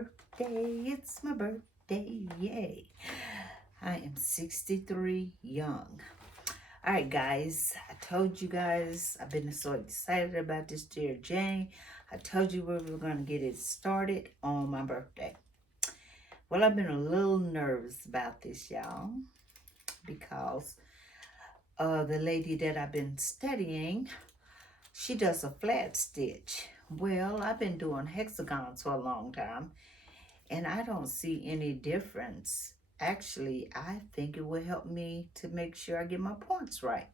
birthday, it's my birthday, yay. I am 63 young. All right, guys, I told you guys, I've been so excited about this Dear Jane. I told you we were going to get it started on my birthday. Well, I've been a little nervous about this, y'all, because the lady that I've been studying, she does a flat stitch. Well, I've been doing hexagons for a long time, and I don't see any difference. Actually, I think it will help me to make sure I get my points right.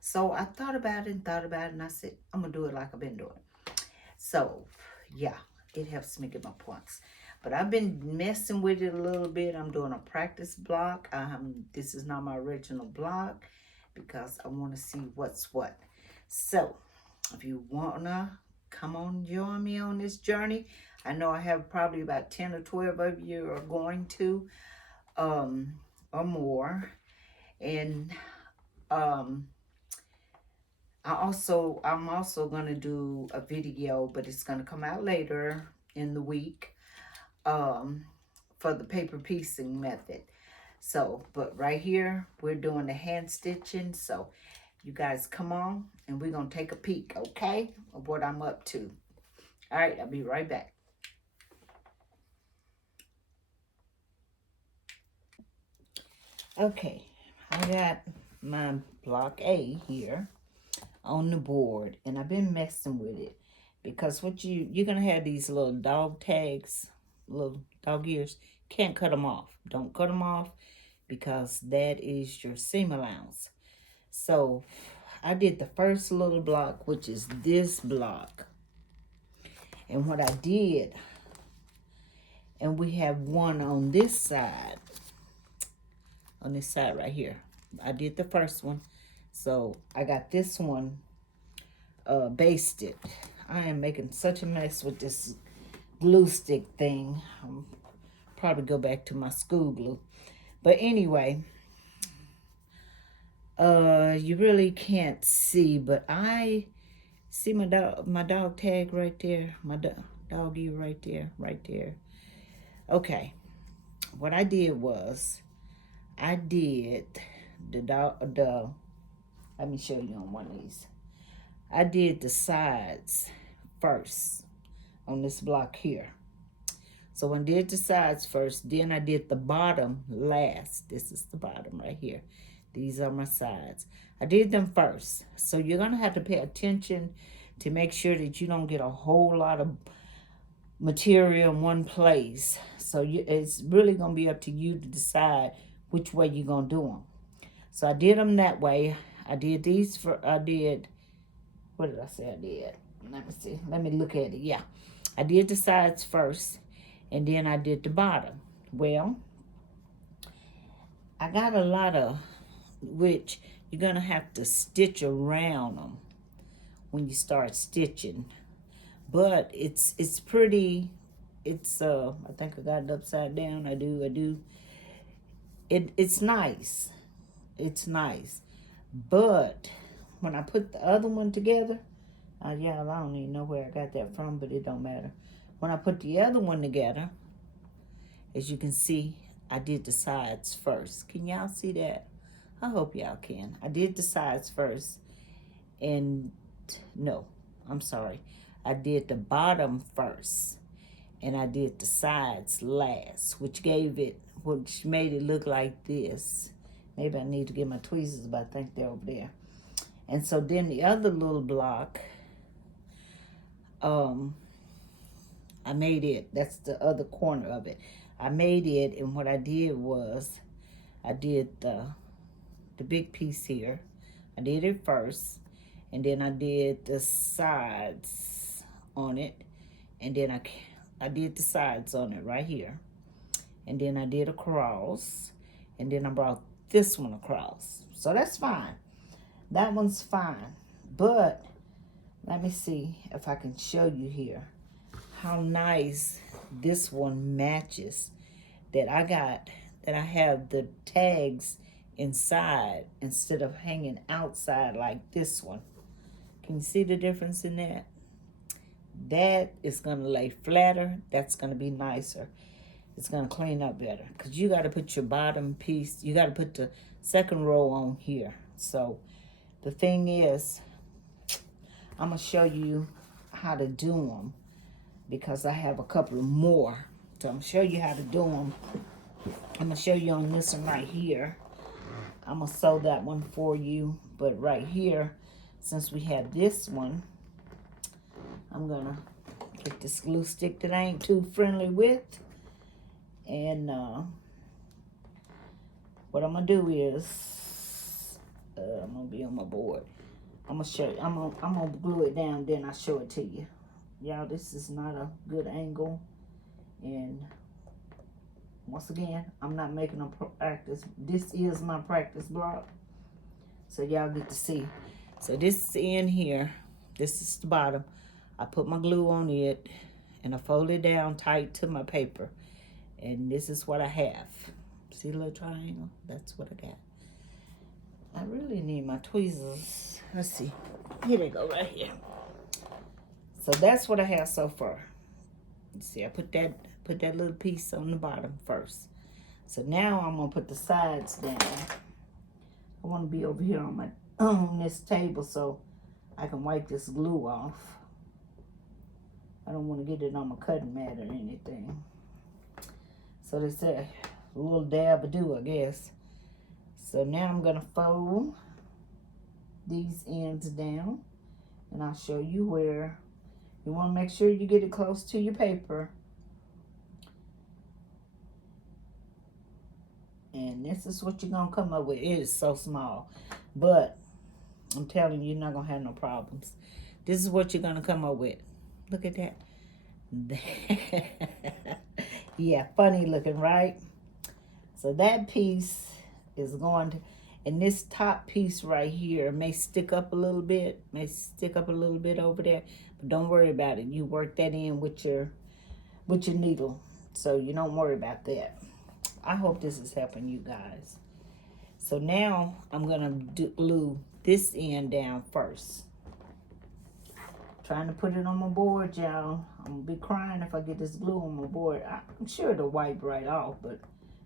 So I thought about it and thought about it, and I said, I'm going to do it like I've been doing. So, yeah, it helps me get my points. But I've been messing with it a little bit. I'm doing a practice block. This is not my original block because I want to see what's what. So, if you want to come on, join me on this journey. I know I have probably about 10 or 12 of you are going to, or more. And I'm also gonna do a video, but it's gonna come out later in the week, for the paper piecing method. So, but right here we're doing the hand stitching. So, you guys come on, and we're gonna take a peek, okay, of what I'm up to. All right, I'll be right back. Okay, I got my block A here on the board, and I've been messing with it because what you're gonna have these little dog tags, little dog ears. Can't cut them off. Don't cut them off because that is your seam allowance. So I did the first little block, which is this block, and what I did, and we have one on this side, right here. I did the first one, so I got this one basted. I am making such a mess with this glue stick thing. I'm probably go back to my school glue. But anyway, you really can't see, but I see my dog tag right there, my doggy right there. Okay, what I did was I did let me show you on one of these. I did the sides first on this block here. So I did the sides first, then I did the bottom last. This is the bottom right here. These are my sides. I did them first. So you're going to have to pay attention to make sure that you don't get a whole lot of material in one place. So it's really going to be up to you to decide which way you're going to do them. So I did them that way. I did these what did I say I did? Let me see. Let me look at it. Yeah. I did the sides first, and then I did the bottom. Well, I got a lot of, which you're going to have to stitch around them when you start stitching. But it's pretty, I think I got it upside down. I do. It's nice. It's nice. But when I put the other one together, y'all, I don't even know where I got that from, but it don't matter. When I put the other one together, as you can see, I did the sides first. Can y'all see that? I hope y'all can. I did the sides first. And no, I'm sorry. I did the bottom first. And I did the sides last, which made it look like this. Maybe I need to get my tweezers, but I think they're over there. And so then the other little block, I made it. That's the other corner of it. I made it, and what I did was I did the big piece here. I did it first, and then I did the sides on it, and then I did the sides on it right here, and then I did a cross, and then I brought this one across. So that's fine. That one's fine. But let me see if I can show you here how nice this one matches. That I have the tags inside instead of hanging outside like this one. Can you see the difference in that? That is going to lay flatter. That's going to be nicer. It's going to clean up better. Because you got to put your bottom piece, you got to put the second row on here. So the thing is, I'm going to show you how to do them. Because I have a couple more. So I'm going to show you how to do them. I'm going to show you on this one right here. I'm going to sew that one for you. But right here, since we have this one, I'm going to get this glue stick that I ain't too friendly with. And what I'm going to do is, I'm going to be on my board. I'm going to show you. I'm going to glue it down, then I'll show it to you. Y'all, this is not a good angle. And once again, I'm not making a practice. This is my practice block. So y'all get to see. So this is in here. This is the bottom. I put my glue on it. And I fold it down tight to my paper. And this is what I have. See the little triangle? That's what I got. I really need my tweezers. Let's see. Here they go right here. So that's what I have so far. You see, I put that little piece on the bottom first. So now I'm gonna put the sides down. I want to be over here on this table so I can wipe this glue off. I don't want to get it on my cutting mat or anything. So they said a little dab-a-do, I guess. So now I'm gonna fold these ends down, and I'll show you where. You want to make sure you get it close to your paper. And this is what you're going to come up with. It is so small. But I'm telling you, you're not going to have no problems. This is what you're going to come up with. Look at that. Yeah, funny looking, right? So that piece is going to, and this top piece right here may stick up a little bit. May stick up a little bit over there. But don't worry about it. You work that in with your needle. So you don't worry about that. I hope this is helping you guys. So now I'm going to glue this end down first. Trying to put it on my board, y'all. I'm going to be crying if I get this glue on my board. I'm sure it'll wipe right off, but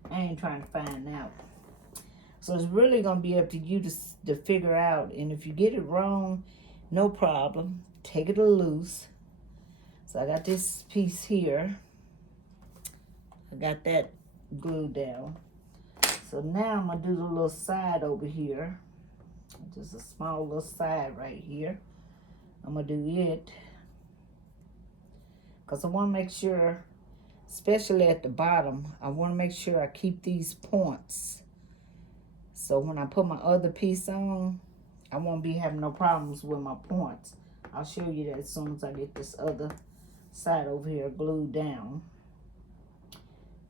I ain't trying to find out. So it's really going to be up to you to figure out. And if you get it wrong, no problem. Take it loose. So I got this piece here. I got that glued down. So now I'm going to do the little side over here. Just a small little side right here. I'm going to do it. Because I want to make sure, especially at the bottom, I want to make sure I keep these points. So when I put my other piece on, I won't be having no problems with my points. I'll show you that as soon as I get this other side over here glued down.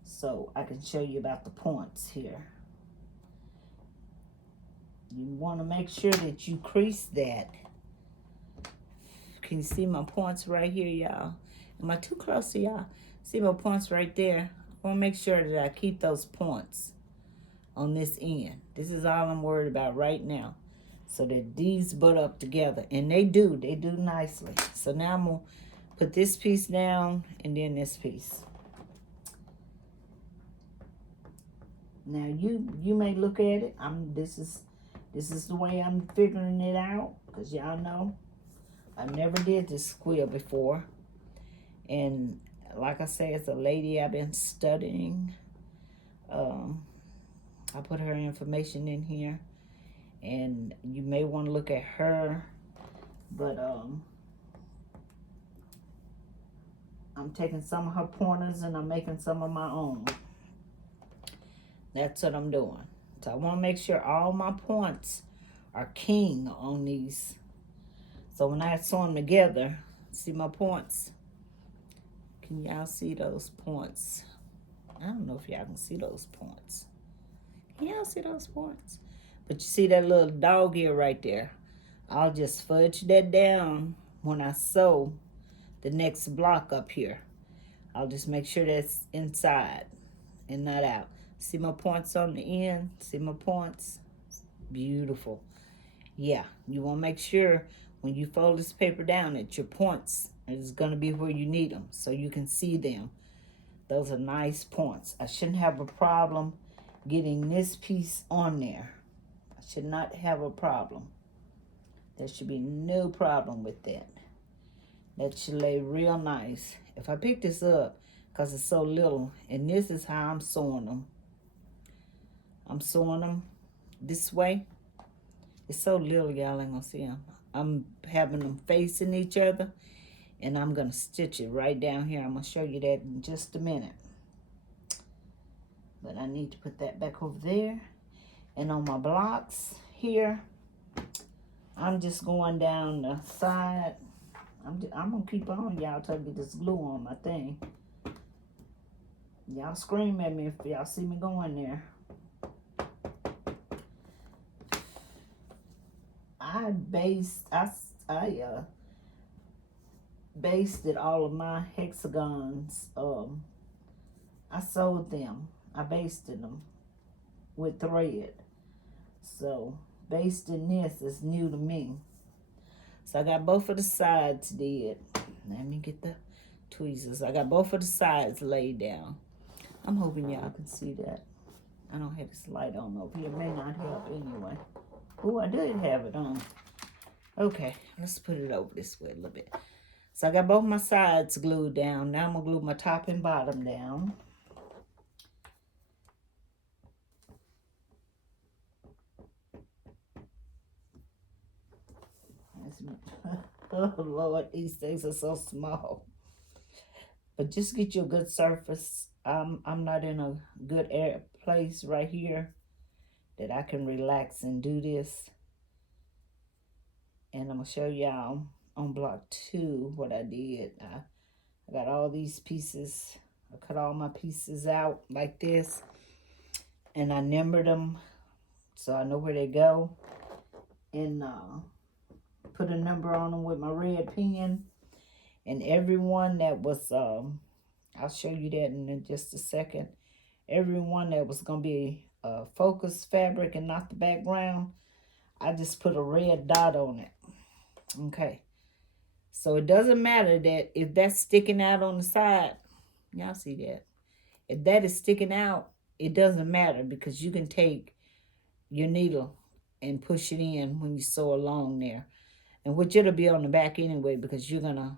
So I can show you about the points here. You want to make sure that you crease that. Can you see my points right here, y'all? Am I too close to y'all? See my points right there? I want to make sure that I keep those points on this end. This is all I'm worried about right now. So that these butt up together. And they do nicely. So now I'm going to put this piece down and then this piece. Now you may look at it. This is the way I'm figuring it out. Because y'all know I never did this quill before. And like I say, it's a lady I've been studying. I put her information in here. And you may want to look at her. But I'm taking some of her pointers and I'm making some of my own. That's what I'm doing. So I want to make sure all my points are king on these. So when I sew them together, see my points? Can y'all see those points? I don't know if y'all can see those points. Can y'all see those points? But you see that little dog ear right there? I'll just fudge that down when I sew the next block up here. I'll just make sure that's inside and not out. See my points on the end? See my points? Beautiful. Yeah, you want to make sure when you fold this paper down that your points It's going to be where you need them so you can see them. Those are nice points. I shouldn't have a problem getting this piece on there. I should not have a problem. There should be no problem with that. That should lay real nice. If I pick this up, because it's so little, and this is how I'm sewing them. I'm sewing them this way. It's so little, y'all ain't gonna see them. I'm having them facing each other, and I'm gonna stitch it right down here. I'm gonna show you that in just a minute. But I need to put that back over there. And on my blocks here, I'm just going down the side. I'm gonna keep on, y'all, till I get this glue on my thing. Y'all scream at me if y'all see me going there. I basted all of my hexagons. I sewed them. I basted them with thread. So basting this is new to me. So I got both of the sides did. Let me get the tweezers. I got both of the sides laid down. I'm hoping y'all can see that. I don't have this light on over here. It may not help anyway. Oh, I did have it on. Okay, let's put it over this way a little bit. So I got both my sides glued down. Now I'm going to glue my top and bottom down. Oh, Lord, these things are so small. But just get you a good surface. I'm not in a good place right here that I can relax and do this. And I'm going to show y'all on block 2 what I did. I got all these pieces. I cut all my pieces out like this. And I numbered them so I know where they go. And put a number on them with my red pen. And everyone that was, I'll show you that in just a second. Everyone that was going to be focus fabric and not the background, I just put a red dot on it. Okay. So it doesn't matter that if that's sticking out on the side, y'all see that? If that is sticking out, it doesn't matter because you can take your needle and push it in when you sew along there. And which it'll be on the back anyway because you're gonna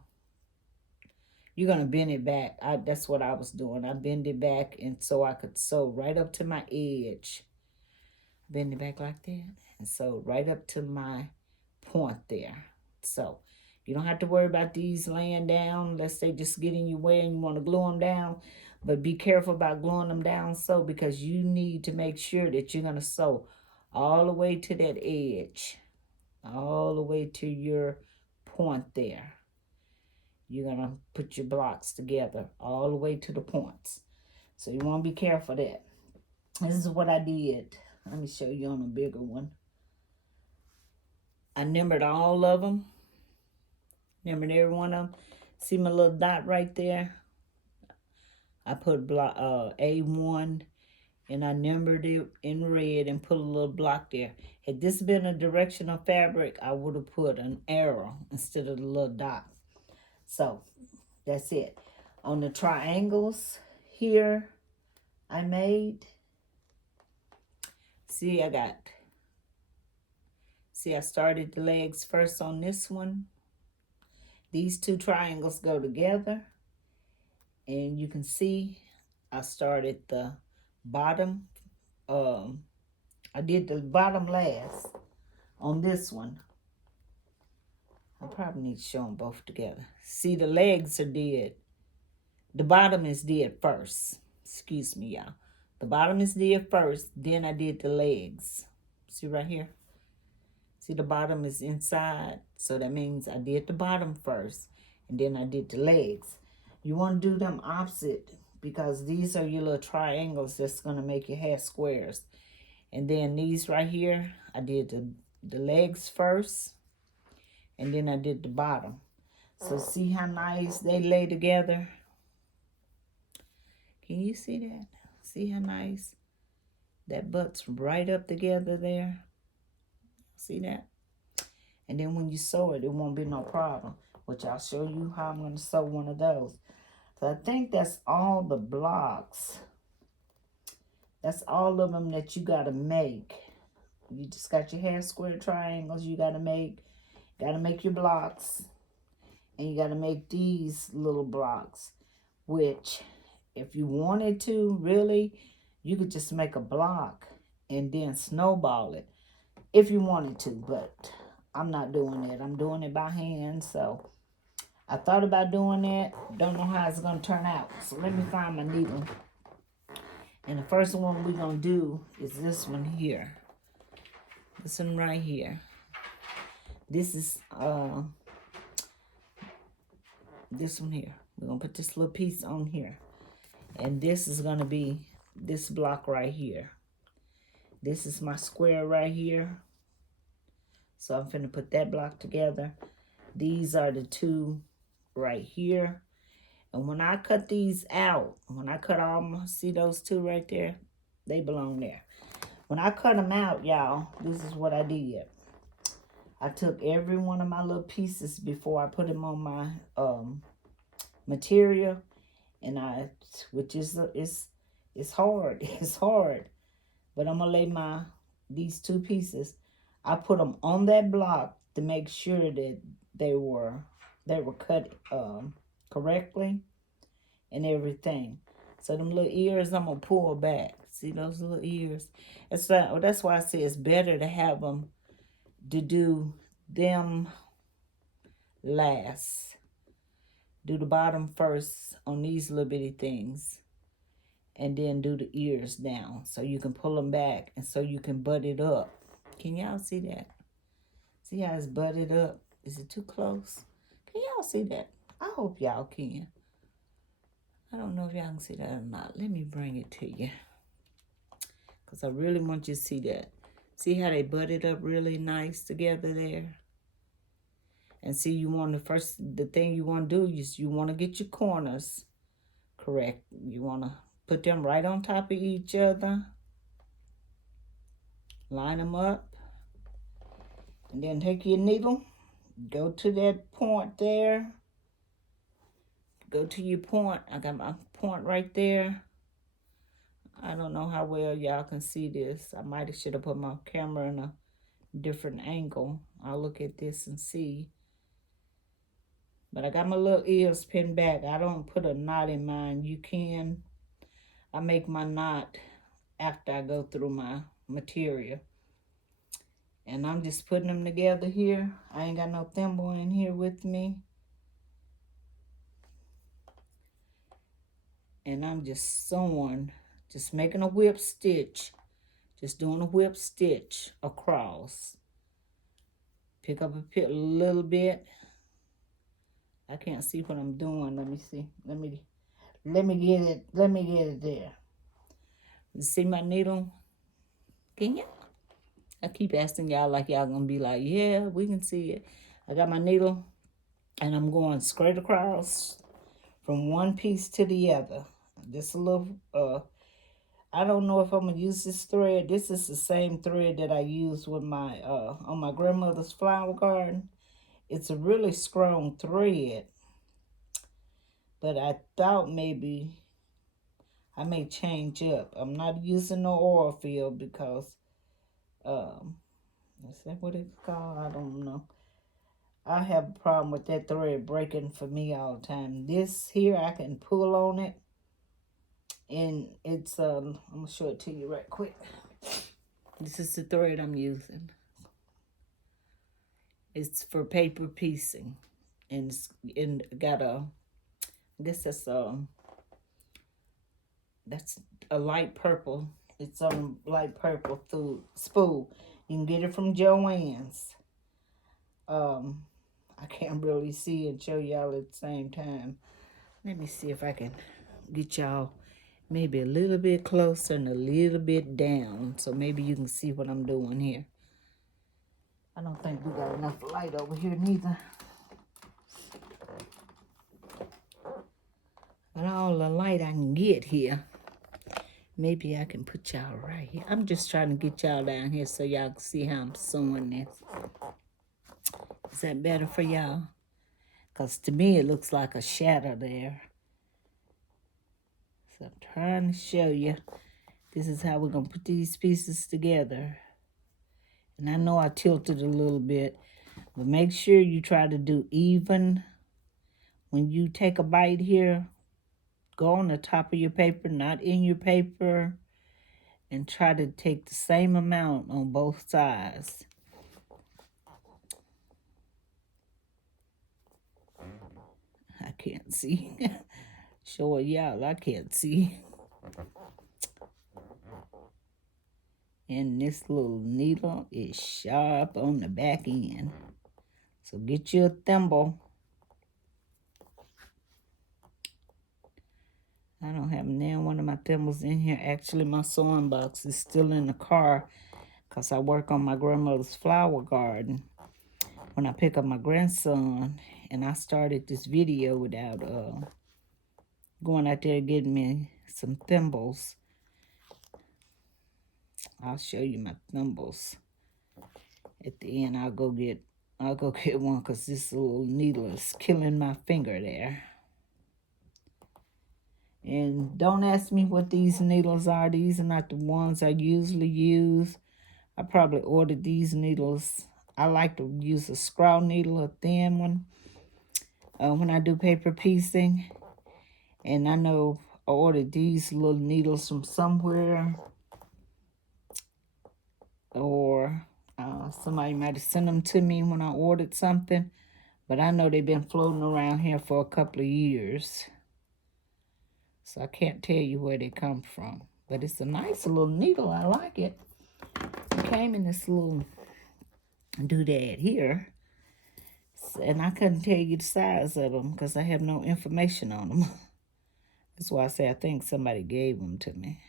bend it back. That's what I was doing. I bend it back and so I could sew right up to my edge. Bend it back like that and sew right up to my point there. So you don't have to worry about these laying down unless they just get in your way and you want to glue them down. But be careful about gluing them down so because you need to make sure that you're going to sew all the way to that edge. All the way to your point there. You're going to put your blocks together all the way to the points. So you want to be careful of that. This is what I did. Let me show you on a bigger one. I numbered all of them. Numbered every one of them. See my little dot right there? I put block A1 and I numbered it in red and put a little block there. Had this been a directional fabric, I would have put an arrow instead of the little dot. So that's it. On the triangles here I made, I started the legs first on this one. These two triangles go together. And you can see I started the bottom. I did the bottom last on this one. I probably need to show them both together. See, the legs are did. The bottom is did first. Excuse me, y'all. The bottom is did first. Then I did the legs. See right here? See, the bottom is inside. So that means I did the bottom first. And then I did the legs. You want to do them opposite because these are your little triangles that's going to make your hair squares. And then these right here, I did the legs first. And then I did the bottom. So see how nice they lay together? Can you see that? See how nice that butts right up together there? See that? And then when you sew it, it won't be no problem. which I'll show you how I'm going to sew one of those. So I think that's all the blocks. That's all of them that you got to make. You just got your half square triangles you got to make. Got to make your blocks. And you got to make these little blocks, which if you wanted to, really, you could just make a block and then snowball it if you wanted to, but I'm not doing it. I'm doing it by hand, so I thought about doing it. Don't know how it's going to turn out, so let me find my needle. And the first one we're going to do is this one here. This one right here. This is this one here. We're going to put this little piece on here. And this is going to be this block right here. This is my square right here. So I'm finna put that block together. These are the two right here. And when I cut these out, when I cut all my, see those two right there? They belong there. When I cut them out, y'all, this is what I did. I took every one of my little pieces before I put them on my material. And which is, it's hard. It's hard. But I'm going to lay these two pieces. I put them on that block to make sure that they were cut correctly and everything. So them little ears, I'm going to pull back. See those little ears? That's why I say it's better to have them, to do them last. Do the bottom first on these little bitty things. And then do the ears down so you can pull them back and so you can butt it up. Can y'all see that? See how it's butted up? Is it too close? Can y'all see that? I hope y'all can. I don't know if y'all can see that or not. Let me bring it to you. Because I really want you to see that. See how they butted up really nice together there? And see, the thing you want to do is you want to get your corners correct. You want to put them right on top of each other. Line them up. And then take your needle. Go to that point there. Go to your point. I got my point right there. I don't know how well y'all can see this. I should have put my camera in a different angle. I'll look at this and see. But I got my little ears pinned back. I don't put a knot in mine. You can. I make my knot after I go through my material. And I'm just putting them together here. I ain't got no thimble in here with me. And I'm just sewing, just making a whip stitch. Just doing a whip stitch across. Pick up a little bit. I can't see what I'm doing. Let me see. Let me get it there. You see my needle? Can you? I keep asking y'all like y'all gonna be like, yeah, we can see it. I got my needle and I'm going straight across from one piece to the other. Just a little, I don't know if I'm gonna use this thread. This is the same thread that I used with my, on my grandmother's flower garden. It's a really strong thread, but I thought maybe I may change up. I'm not using no oil field because, is that what it's called? I don't know. I have a problem with that thread breaking for me all the time. This here, I can pull on it. And it's, I'm going to show it to you right quick. This is the thread I'm using. It's for paper piecing. And it's got that's a light purple. It's on a light purple spool. You can get it from Joann's. I can't really see and show y'all at the same time. Let me see if I can get y'all maybe a little bit closer and a little bit down. So maybe you can see what I'm doing here. I don't think we got enough light over here neither. But all the light I can get here. Maybe I can put y'all right here. I'm just trying to get y'all down here so y'all can see how I'm sewing this. Is that better for y'all? Because to me, it looks like a shadow there. So I'm trying to show you. This is how we're going to put these pieces together. And I know I tilted a little bit, but make sure you try to do even. When you take a bite here, go on the top of your paper, not in your paper, and try to take the same amount on both sides. I can't see. Show y'all, I can't see. And this little needle is sharp on the back end. So get you a thimble. I don't have now one of my thimbles in here. Actually, my sewing box is still in the car because I work on my grandmother's flower garden. When I pick up my grandson, and I started this video without going out there getting me some thimbles. I'll show you my thimbles. At the end, I'll go get one because this little needle is killing my finger there. And don't ask me what these needles are. These are not the ones I usually use. I probably ordered these needles. I like to use a scrawl needle, a thin one, when I do paper piecing. And I know I ordered these little needles from somewhere. Or somebody might have sent them to me when I ordered something. But I know they've been floating around here for a couple of years. So I can't tell you where they come from. But it's a nice little needle. I like it. It came in this little doodad here. And I couldn't tell you the size of them because I have no information on them. That's why I say I think somebody gave them to me.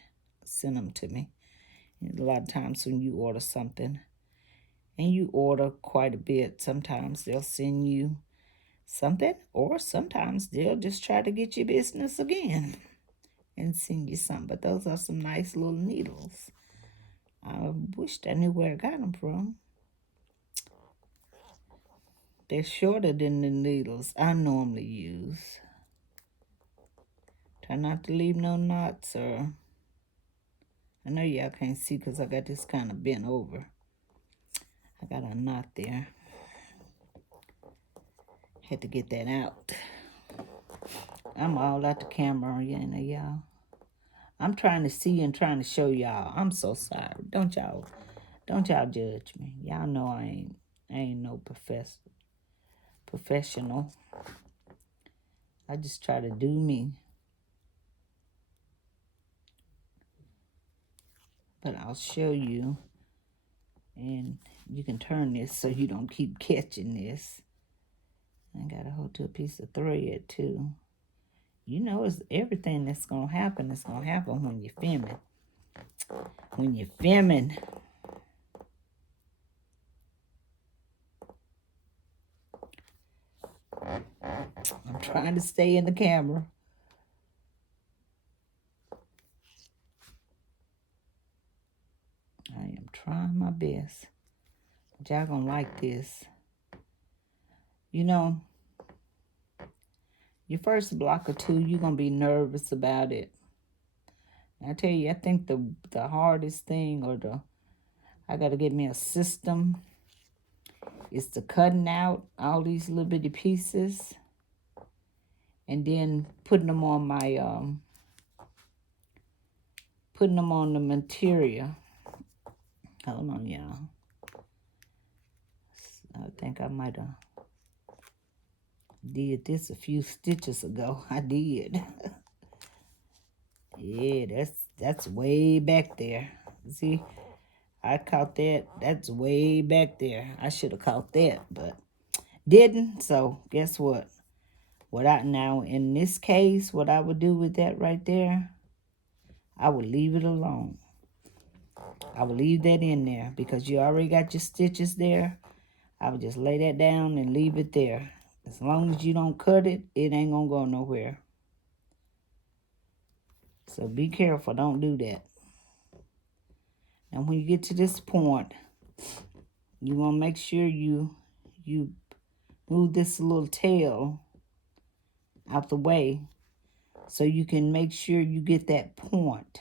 Sent them to me. And a lot of times when you order something, and you order quite a bit, sometimes they'll send you something, or sometimes they'll just try to get your business again and send you something. But those are some nice little needles. I wished I knew where I got them from. They're shorter than the needles I normally use. Try not to leave no knots, or I know y'all can't see because I got this kind of bent over. I got a knot there. Had to get that out. I'm all out the camera, you know, y'all. I'm trying to see and trying to show y'all. I'm so sorry. Don't y'all judge me. Y'all know I ain't no professional. I just try to do me. But I'll show you. And you can turn this so you don't keep catching this. I got to hold to a piece of thread too. You know, it's everything that's going to happen. It's going to happen when you're filming. When you're filming. I'm trying to stay in the camera. I am trying my best. But y'all gonna like this. You know, your first block or two, you're gonna be nervous about it. And I tell you, I think the hardest thing, or I gotta get me a system, is to cutting out all these little bitty pieces and then putting them on my putting them on the material. Hold on, y'all. I think I might have did this a few stitches ago. I did. Yeah, that's way back there. See, I caught that. That's way back there. I should have caught that, but didn't. So guess what? Now in this case, what I would do with that right there, I would leave it alone. I would leave that in there because you already got your stitches there. I would just lay that down and leave it there. As long as you don't cut it, it ain't gonna go nowhere. So be careful, don't do that. And when you get to this point, you want to make sure you move this little tail out the way so you can make sure you get that point.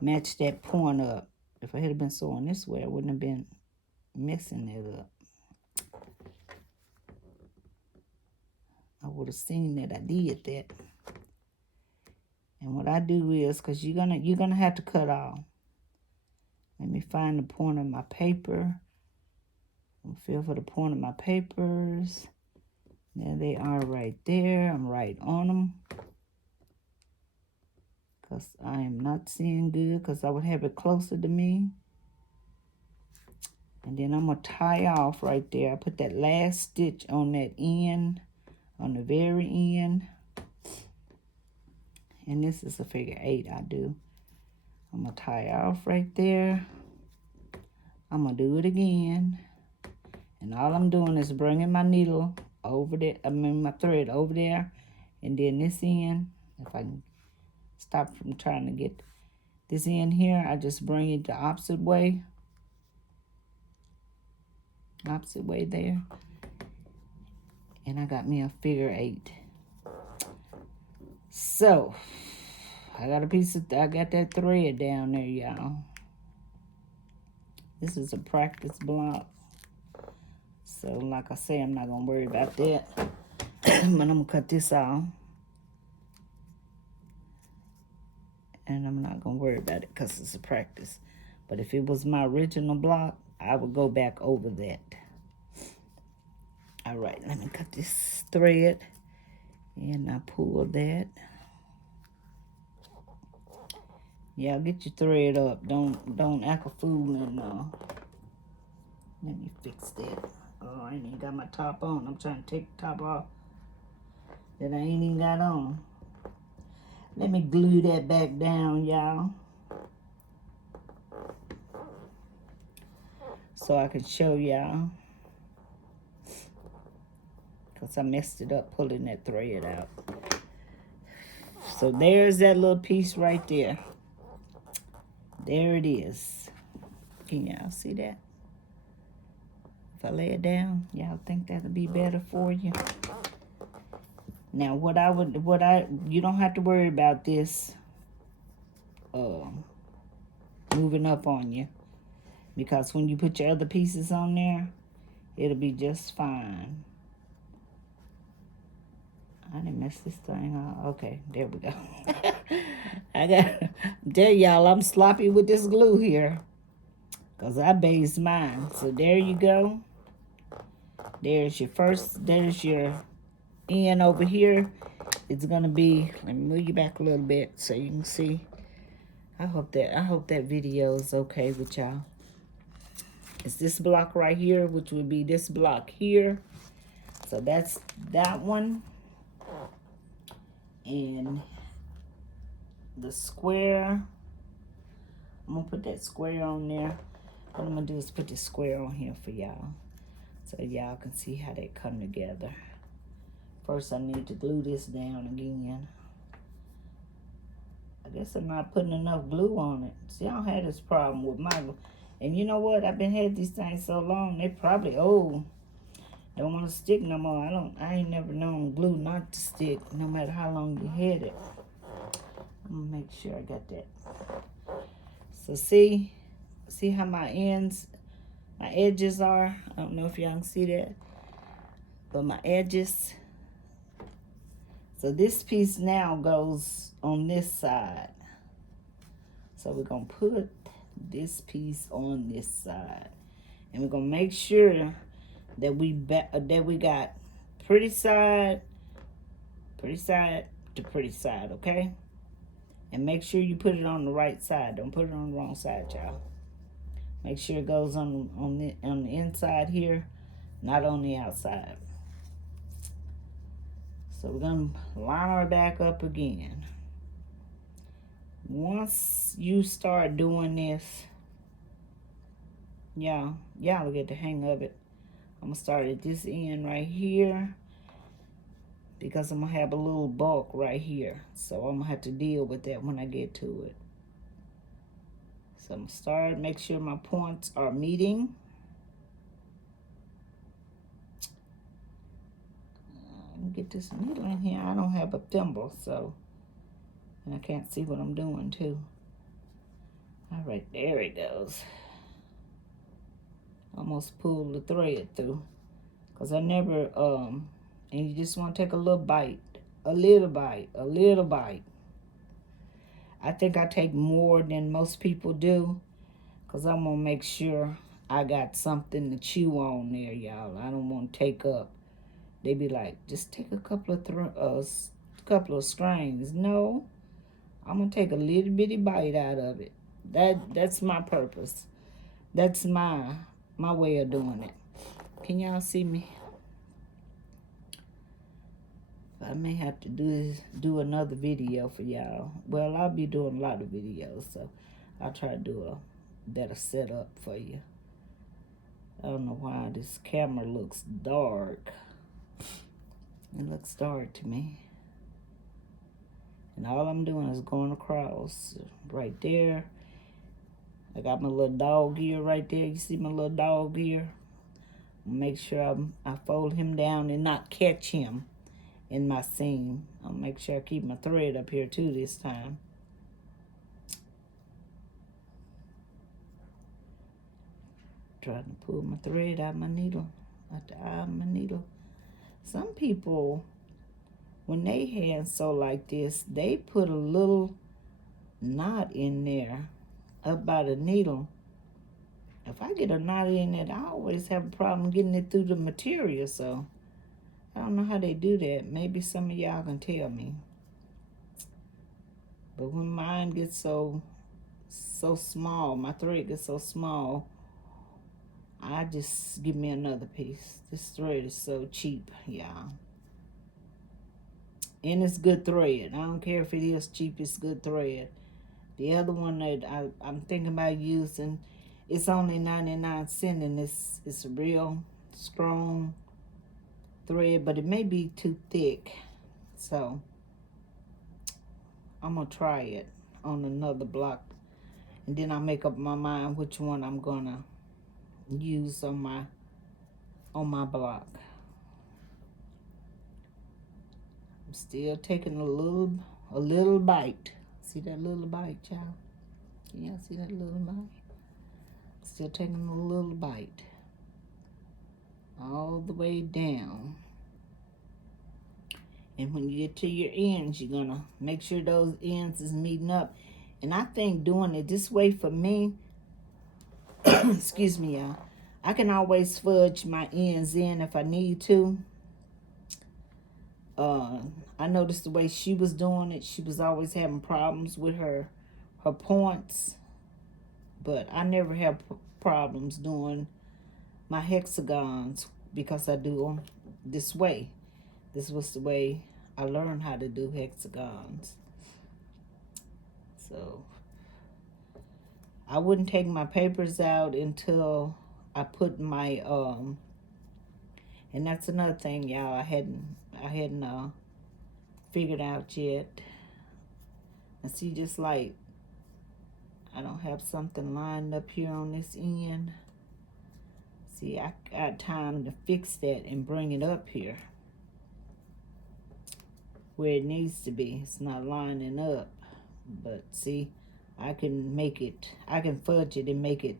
Match that point up. If I had been sewing this way, I wouldn't have been messing it up. I would have seen that I did that. And what I do is, because you're gonna have to cut off. Let me find the point of my paper. I'm feel for the point of my papers. There they are right there. I'm right on them. Because I am not seeing good, because I would have it closer to me. And then I'm going to tie off right there. I put that last stitch on that end, on the very end. And this is a figure 8 I do. I'm going to tie off right there. I'm going to do it again. And all I'm doing is bringing my needle over there, my thread over there. And then this end, if I can stop from trying to get this end here, I just bring it the opposite way. Opposite way there. And I got me a figure 8. So, I got that thread down there, y'all. This is a practice block. So, like I say, I'm not going to worry about that. But I'm going to cut this off. And I'm not going to worry about it because it's a practice. But if it was my original block, I would go back over that. All right, let me cut this thread. And I pull that. Yeah, get your thread up. Don't act a fool and let me fix that. Oh, I ain't even got my top on. I'm trying to take the top off that I ain't even got on. Let me glue that back down, y'all. So I can show y'all. Because I messed it up pulling that thread out. So there's that little piece right there. There it is. Can y'all see that? If I lay it down, y'all think that'll be better for you? Now, you don't have to worry about this moving up on you. Because when you put your other pieces on there, it'll be just fine. I didn't mess this thing up. Okay, there we go. Tell y'all, I'm sloppy with this glue here. Because I based mine. So there you go. There's your end over here. It's going to be, let me move you back a little bit so you can see. I hope that video is okay with y'all. It's this block right here, which would be this block here. So that's that one. And the square, I'm going to put that square on there. What I'm going to do is put the square on here for y'all. So y'all can see how they come together. First, I need to glue this down again. I guess I'm not putting enough glue on it. See, I don't have this problem with my glue. And you know what? I've been had these things so long, they probably old. Don't want to stick no more. I ain't never known glue not to stick, no matter how long you had it. I'm gonna make sure I got that. So see how my edges are? I don't know if y'all can see that. But my edges. So this piece now goes on this side. So we're gonna put this piece on this side. And we're gonna make sure that we got pretty side to pretty side, okay? And make sure you put it on the right side. Don't put it on the wrong side, y'all. Make sure it goes on the inside here, not on the outside. So we're gonna line our back up again. Once you start doing this, y'all will get the hang of it. I'm gonna start at this end right here because I'm gonna have a little bulk right here. So I'm gonna have to deal with that when I get to it. So I'm gonna start, make sure my points are meeting. Let me get this needle in here. I don't have a thimble, so, and I can't see what I'm doing too. All right, there it goes. Almost pulled the thread through. Because I never, and you just want to take a little bite. A little bite. A little bite. I think I take more than most people do. Because I'm going to make sure I got something to chew on there, y'all. I don't want to take up. They be like, just take a couple of strings. No. I'm going to take a little bitty bite out of it. That's my purpose. That's my way of doing it. Can y'all see me? I may have to do another video for y'all. Well, I'll be doing a lot of videos, so I'll try to do a better setup for you. I don't know why this camera looks dark. It looks dark to me. And all I'm doing is going across right there. I got my little dog ear right there. You see my little dog ear? Make sure I fold him down and not catch him in my seam. I'll make sure I keep my thread up here too this time. Trying to pull my thread out my needle, out the eye of my needle. Some people, when they hand sew like this, they put a little knot in there up by the needle. If I get a knot in it, I always have a problem getting it through the material, so I don't know how they do that. Maybe some of y'all can tell me. But when mine gets so small, my thread gets so small, I just give me another piece. This thread is so cheap, y'all. And it's good thread. I don't care if it is cheap, it's good thread. The other one that I'm thinking about using, it's only 99 cents, and it's a real strong thread, but it may be too thick. So I'm gonna try it on another block, and then I'll make up my mind which one I'm gonna use on my block. I'm still taking a little bite. See that little bite, y'all? Can y'all see that little bite? Still taking a little bite. All the way down. And when you get to your ends, you're gonna make sure those ends is meeting up. And I think doing it this way for me, excuse me, y'all, I can always fudge my ends in if I need to. I noticed the way she was doing it, she was always having problems with her points. But I never have problems doing my hexagons because I do them this way. This was the way I learned how to do hexagons. So I wouldn't take my papers out until I put my and that's another thing, y'all, I hadn't figured out yet. And see, just like I don't have something lined up here on this end. See, I got time to fix that and bring it up here where it needs to be. It's not lining up. But see, I can fudge it and make it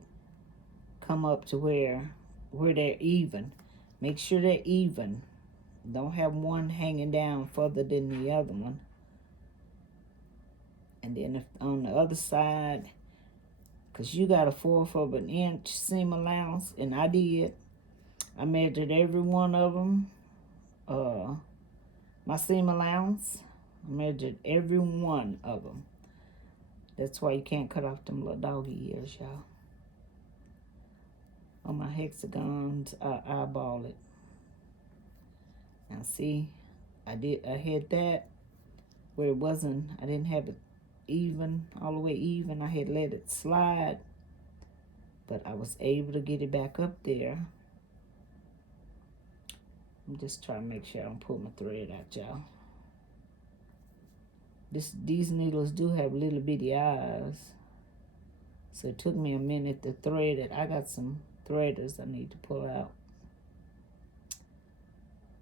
come up to where they're even. Make sure they're even. Don't have one hanging down further than the other one. And then if on the other side, because you got a 1/4 of an inch seam allowance, and I did. I measured every one of them. My seam allowance, I measured every one of them. That's why you can't cut off them little doggy ears, y'all. On my hexagons, I eyeball it. Now see, I had that where it wasn't, I didn't have it even, all the way even. I had let it slide, but I was able to get it back up there. I'm just trying to make sure I don't pull my thread out, y'all. These needles do have little bitty eyes, so it took me a minute to thread it. I got some threaders I need to pull out.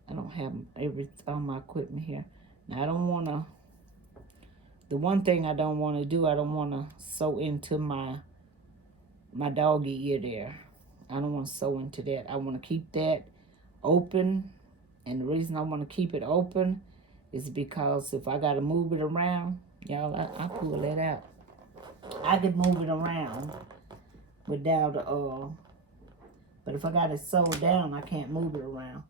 I don't have all my equipment here. Now, I don't want to, the one thing I don't want to do, I don't want to sew into my doggy ear there. I don't want to sew into that. I want to keep that open. And the reason I want to keep it open is because if I got to move it around, y'all, I pull that out. I can move it around without, but if I got it sewed down, I can't move it around.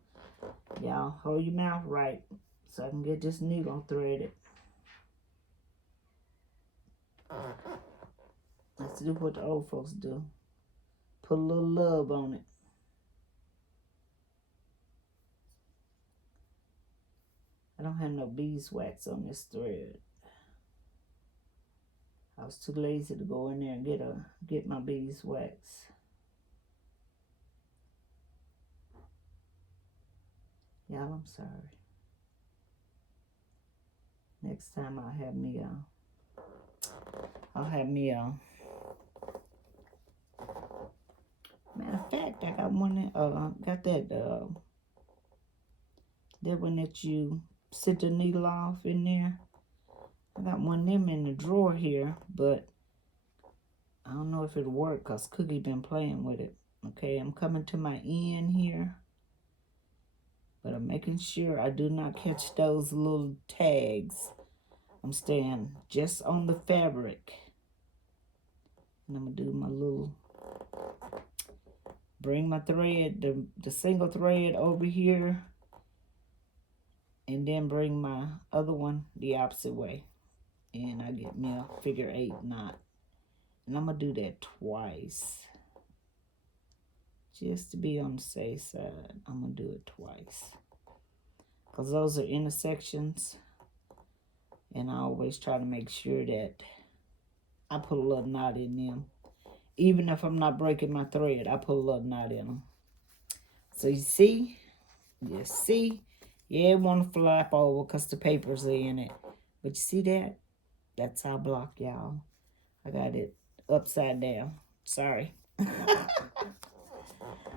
Y'all, hold your mouth right so I can get this needle threaded. Let's do what the old folks do. Put a little love on it. I don't have no beeswax on this thread. I was too lazy to go in there and get my beeswax. Y'all, I'm sorry. Next time I'll have me matter of fact, I got one got that one that you sit the needle off in there. I got one of them in the drawer here, but I don't know if it'll work because Cookie been playing with it. Okay, I'm coming to my end here, but I'm making sure I do not catch those little tags. I'm staying just on the fabric. And I'm going to do my little, bring my thread, the single thread over here, and then bring my other one the opposite way. And I get me a figure 8 knot. And I'm going to do that twice. Just to be on the safe side, I'm going to do it twice. Because those are intersections. And I always try to make sure that I put a little knot in them. Even if I'm not breaking my thread, I put a little knot in them. So you see? Yeah, it want to flap over because the papers are in it. But you see that? That's our block, y'all. I got it upside down. Sorry.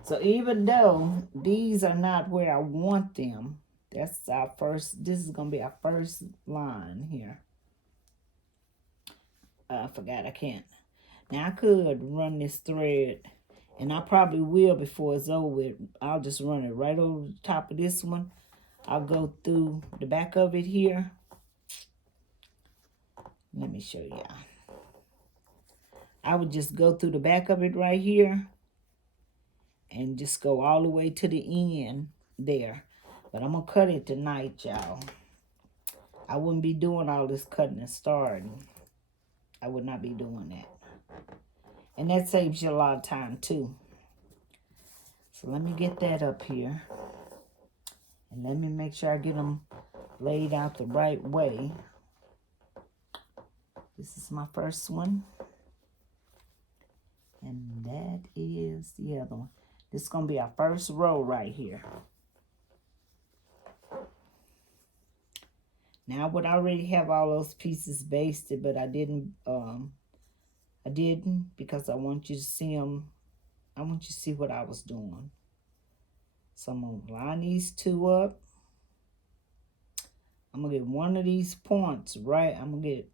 So even though these are not where I want them, that's our first, this is going to be our first line here. I forgot I can't. Now I could run this thread, and I probably will before it's over. I'll just run it right over the top of this one. I'll go through the back of it here. Let me show y'all. I would just go through the back of it right here and just go all the way to the end there. But I'm going to cut it tonight, y'all. I wouldn't be doing all this cutting and starting. I would not be doing that. And that saves you a lot of time, too. So let me get that up here. And let me make sure I get them laid out the right way. This is my first one. And that is the other one. This is going to be our first row right here. Now I would already have all those pieces basted, but I didn't because I want you to see them. I want you to see what I was doing. So I'm going to line these two up. I'm going to get one of these points right. I'm going to get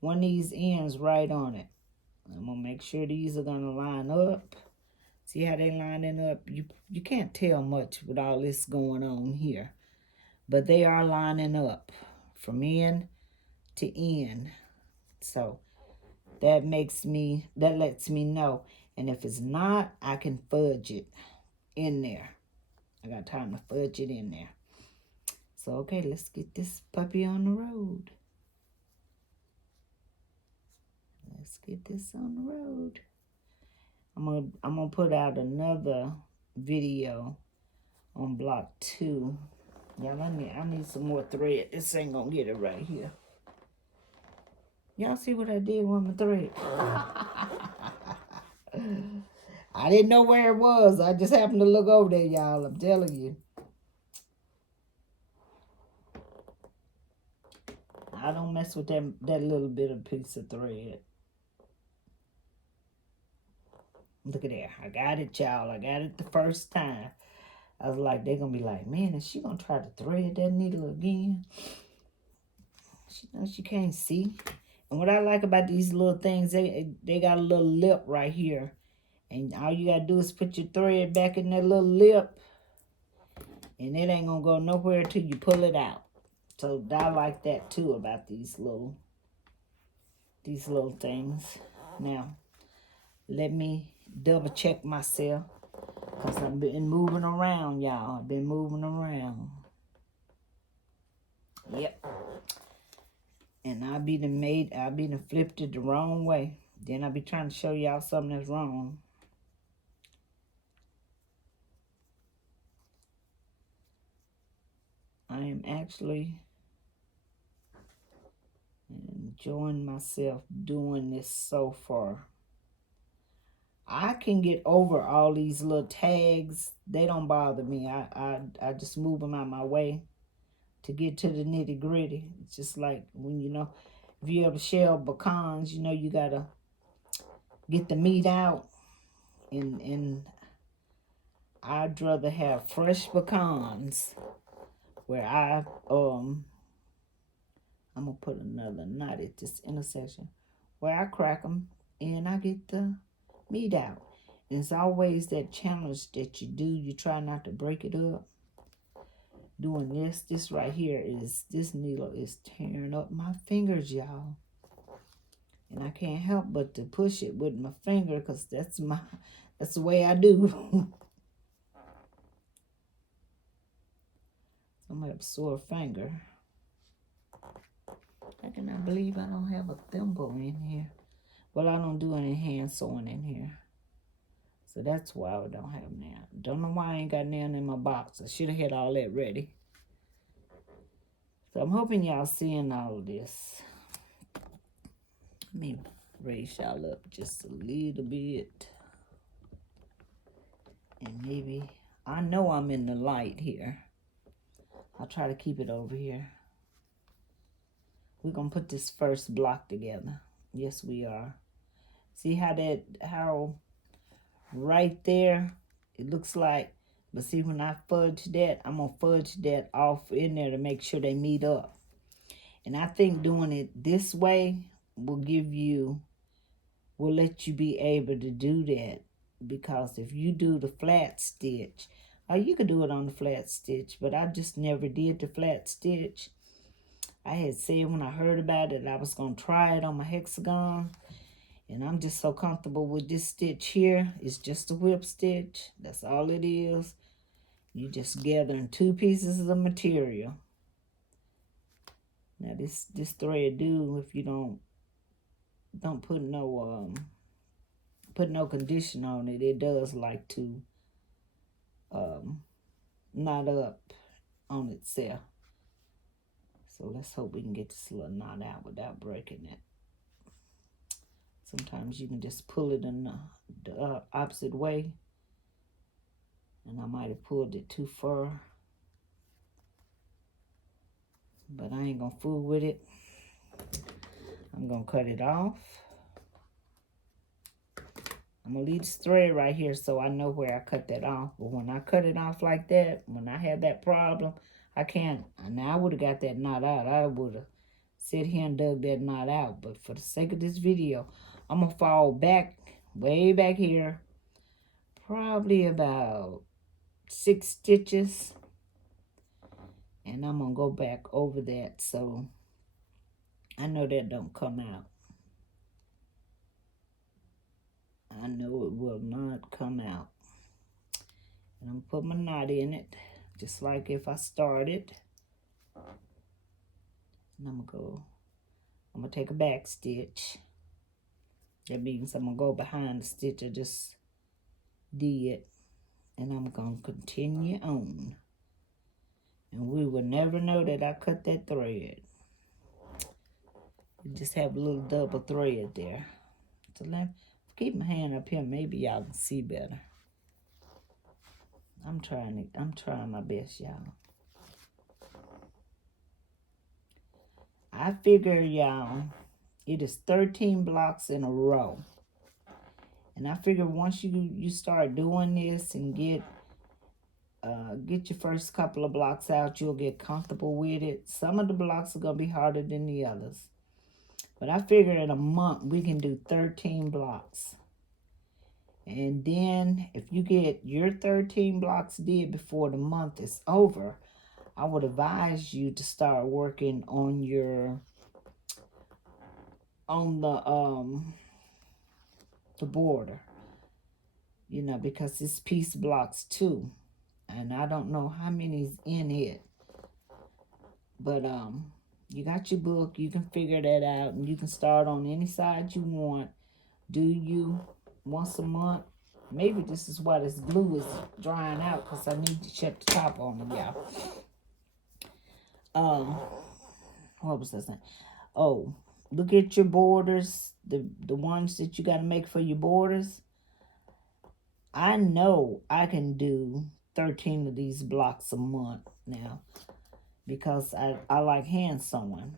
one of these ends right on it. I'm going to make sure these are going to line up. See how they lining up? You can't tell much with all this going on here. But they are lining up from end to end. So that lets me know. And if it's not, I can fudge it in there. I got time to fudge it in there. So, okay, let's get this puppy on the road. Let's get this on the road. I'm gonna put out another video on block 2. Y'all, I need some more thread. This ain't gonna get it right here. Y'all see what I did with my thread? I didn't know where it was. I just happened to look over there, y'all. I'm telling you. I don't mess with that little bit of piece of thread. Look at there. I got it, y'all. I got it the first time. I was like, they're going to be like, man, is she going to try to thread that needle again? She knows she can't see. And what I like about these little things, they got a little lip right here. And all you got to do is put your thread back in that little lip. And it ain't going to go nowhere till you pull it out. So I like that too about these little things. Now, let me double check myself. Because I've been moving around, y'all. I've been moving around. Yep. And I'll be the flipped it the wrong way. Then I'll be trying to show y'all something that's wrong. I am actually enjoying myself doing this so far. I can get over all these little tags. They don't bother me. I just move them out my way to get to the nitty gritty. It's just like when, if you ever shell pecans, you got to get the meat out. And I'd rather have fresh pecans where I'm going to put another knot at this intersection where I crack them and I get the meat out. And it's always that challenge that you do. You try not to break it up. Doing this right here this needle is tearing up my fingers, y'all. And I can't help but to push it with my finger because that's the way I do. I'm gonna have a sore finger. I cannot believe I don't have a thimble in here. Well, I don't do any hand sewing in here. So that's why I don't have nail. Don't know why I ain't got nail in my box. I should have had all that ready. So I'm hoping y'all seeing all of this. Let me raise y'all up just a little bit. And maybe, I know I'm in the light here. I'll try to keep it over here. We're going to put this first block together. Yes, we are. See how right there, it looks like, but see when I fudge that, I'm going to fudge that off in there to make sure they meet up. And I think doing it this way will let you be able to do that. Because if you do the flat stitch, or you could do it on the flat stitch, but I just never did the flat stitch. I had said when I heard about it, I was going to try it on my hexagon. And I'm just so comfortable with this stitch here. It's just a whip stitch. That's all it is. You just gathering 2 pieces of material. Now this thread if you don't put no condition on it, it does like to knot up on itself. So let's hope we can get this little knot out without breaking it. Sometimes you can just pull it in the opposite way. And I might have pulled it too far. But I ain't going to fool with it. I'm going to cut it off. I'm going to leave this thread right here so I know where I cut that off. But when I cut it off like that, when I had that problem, I can't. Now I would have got that knot out. I would have sit here and dug that knot out. But for the sake of this video, I'm going to fall back, way back here, probably about 6 stitches. And I'm going to go back over that so I know that don't come out. I know it will not come out. And I'm going to put my knot in it, just like if I started. And I'm going to take a back stitch. That means I'm going to go behind the stitch I just did. And I'm going to continue on. And we will never know that I cut that thread. You just have a little double thread there. So let me keep my hand up here. Maybe y'all can see better. I'm trying my best, y'all. I figure, y'all, it is 13 blocks in a row. And I figure once you start doing this and get Get your first couple of blocks out. You'll get comfortable with it. Some of the blocks are going to be harder than the others. But I figure in a month we can do 13 blocks. And then if you get your 13 blocks did before the month is over, I would advise you to start working on the border. You know, because it's piece blocks too. And I don't know how many's in it. But you got your book, you can figure that out, and you can start on any side you want. Do you once a month? Maybe this is why this glue is drying out, because I need to check the top on it, y'all. What was that saying? Oh, look at your borders, the ones that you got to make for your borders. I know I can do 13 of these blocks a month now, because I like hand sewing.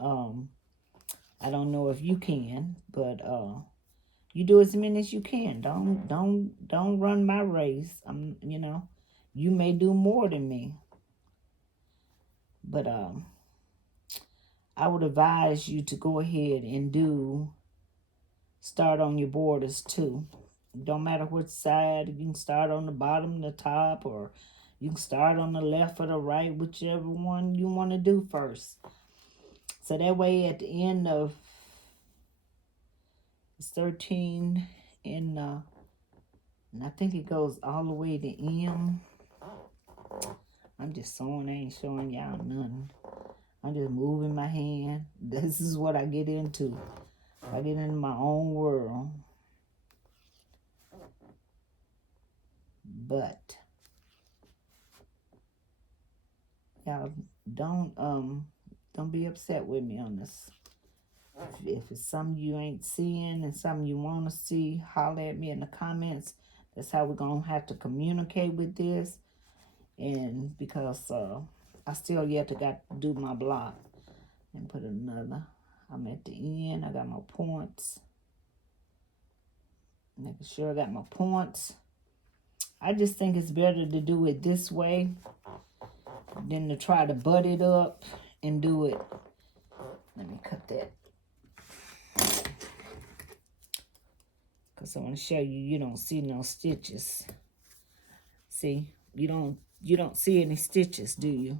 I don't know if you can, but you do as many as you can. Don't run my race. You may do more than me. But I would advise you to go ahead and start on your borders too. Don't matter which side. You can start on the bottom, the top, or you can start on the left or the right, whichever one you want to do first. So that way at the end of it's 13 and I think it goes all the way to M. I'm just sewing, I ain't showing y'all nothing. I'm just moving my hand. This is what I get into. I get into my own world. But y'all don't be upset with me on this. If it's something you ain't seeing and something you want to see, holler at me in the comments. That's how we're going to have to communicate with this. And because I still yet to got to do my block. And put another. I'm at the end. I got my points. Making sure I got my points. I just think it's better to do it this way than to try to butt it up and do it. Let me cut that. Because I want to show you don't see no stitches. See? You don't see any stitches, do you?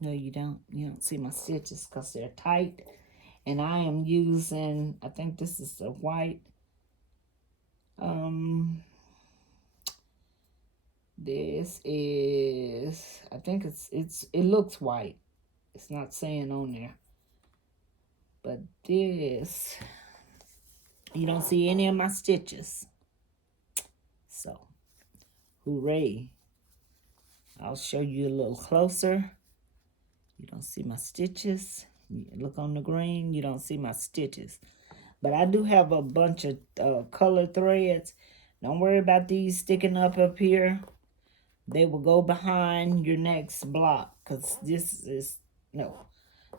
No, you don't. You don't see my stitches because they're tight. And I am using, I think this is a white. This is, I think it looks white. It's not saying on there. But this, you don't see any of my stitches. So, hooray. I'll show you a little closer. You don't see my stitches. You look on the green, you don't see my stitches. But I do have a bunch of colored threads. Don't worry about these sticking up here. They will go behind your next block. Because this is, no.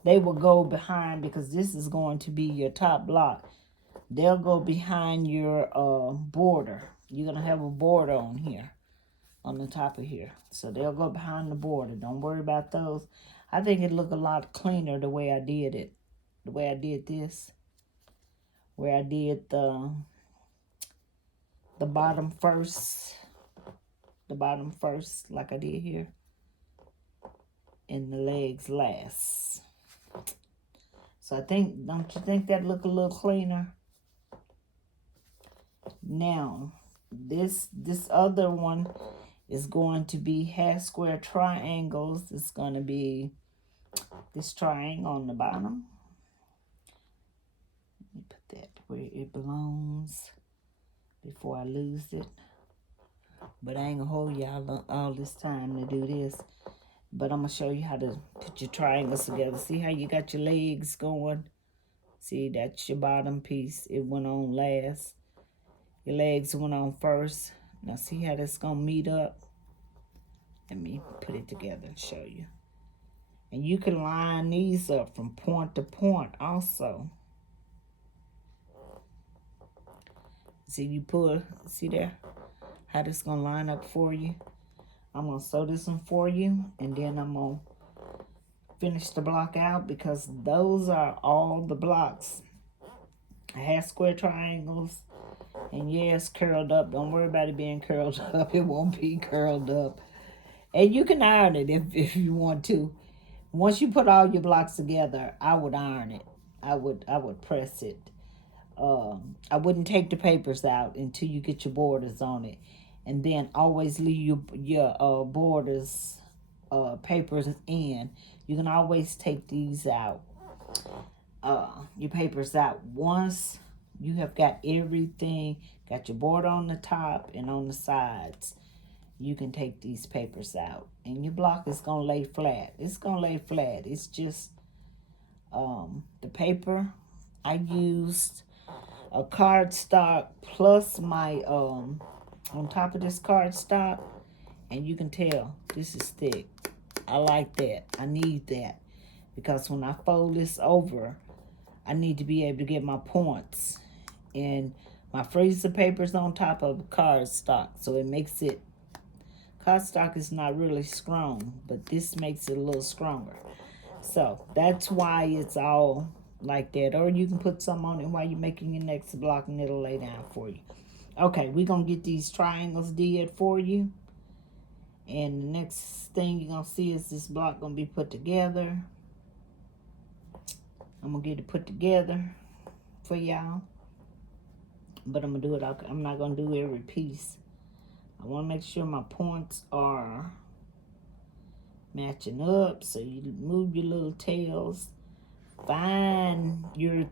They will go behind because this is going to be your top block. They'll go behind your border. You're going to have a border on here. On the top of here. So they'll go behind the border. Don't worry about those. I think it look a lot cleaner the way I did it. The way I did this. Where I did the bottom first. The bottom first, like I did here. And the legs last. So I think, don't you think that look a little cleaner? Now, this other one is going to be half square triangles. It's going to be this triangle on the bottom. Let me put that where it belongs before I lose it. But I ain't going to hold y'all all this time to do this. But I'm going to show you how to put your triangles together. See how you got your legs going? See, that's your bottom piece. It went on last. Your legs went on first. Now see how that's going to meet up? Let me put it together and show you. And you can line these up from point to point also. See, you pull, see there? how this gonna line up for you. I'm gonna sew this one for you, and then I'm gonna finish the block out, because those are all the blocks. I have square triangles, and yes, curled up. Don't worry about it being curled up. It won't be curled up. And you can iron it if you want to. Once you put all your blocks together, I would iron it. I would press it. I wouldn't take the papers out until you get your borders on it, and then always leave your borders papers in. You can always take these out, your papers out, once you have got everything, got your border on the top and on the sides. You can take these papers out, and your block is gonna lay flat. It's gonna lay flat. It's just the paper. I used a cardstock plus my on top of this cardstock, and you can tell this is thick. I like that. I need that, because when I fold this over, I need to be able to get my points. And my freezer paper's on top of cardstock, so it makes it, cardstock is not really strong, but this makes it a little stronger. So that's why it's all like that. Or you can put some on it while you're making your next block, and it'll lay down for you. Okay, we're going to get these triangles did for you. And the next thing you're going to see is this block going to be put together. I'm going to get it put together for y'all. But I'm going to do it, I'm not going to do every piece. I want to make sure my points are matching up. So you move your little tails. Find your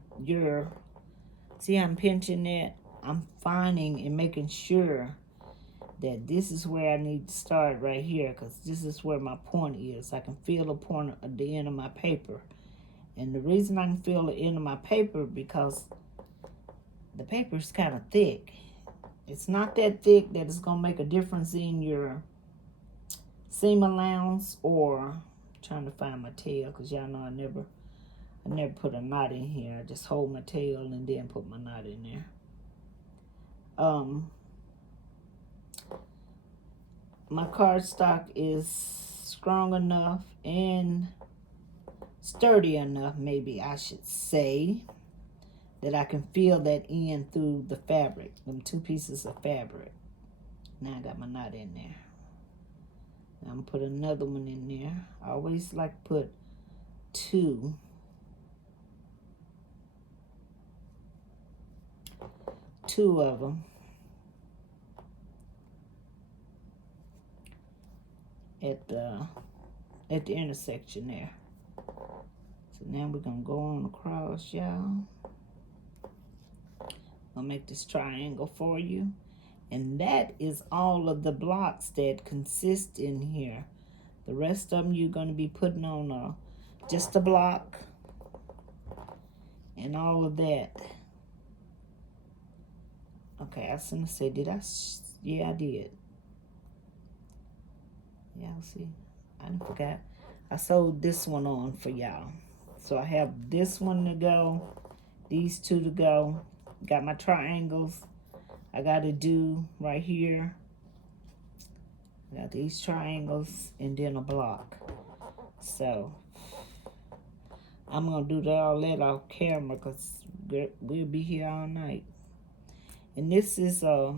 see how I'm pinching it? I'm finding and making sure that this is where I need to start right here, because this is where my point is. I can feel the point at the end of my paper. And the reason I can feel the end of my paper, because the paper is kind of thick. It's not that thick that it's going to make a difference in your seam allowance, or I'm trying to find my tail, because y'all know I never put a knot in here. I just hold my tail and then put my knot in there. My cardstock is strong enough and sturdy enough, maybe I should say, that I can feel that end through the fabric, them 2 pieces of fabric. Now I got my knot in there. Now I'm going to put another one in there. I always like to put 2. Two of them at the intersection there. So now we're gonna go on across, y'all. I'll make this triangle for you, and that is all of the blocks that consist in here. The rest of them you're gonna be putting on just a block and all of that. Okay, I was gonna say, did I? Yeah, I did. Y'all see, I didn't forget. I sewed this one on for y'all. So I have this one to go, these 2 to go. Got my triangles I got to do right here. Got these triangles and then a block. So I'm gonna do all that off camera, because we'll be here all night. And this is a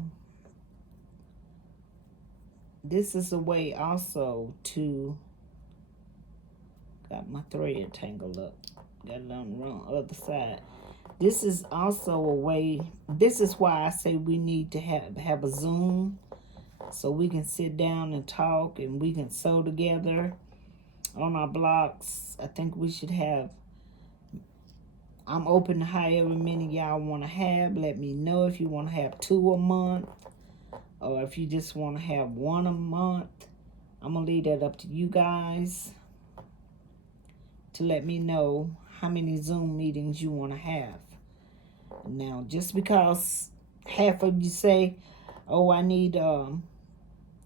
way also to, got my thread tangled up, got it on the wrong other side. This is also a way, this is why I say we need to have a Zoom, so we can sit down and talk, and we can sew together on our blocks. I think we should have, I'm open to however many y'all want to have. Let me know if you want to have 2 a month, or if you just want to have 1 a month. I'm going to leave that up to you guys to let me know how many Zoom meetings you want to have. Now, just because half of you say, oh, I need, or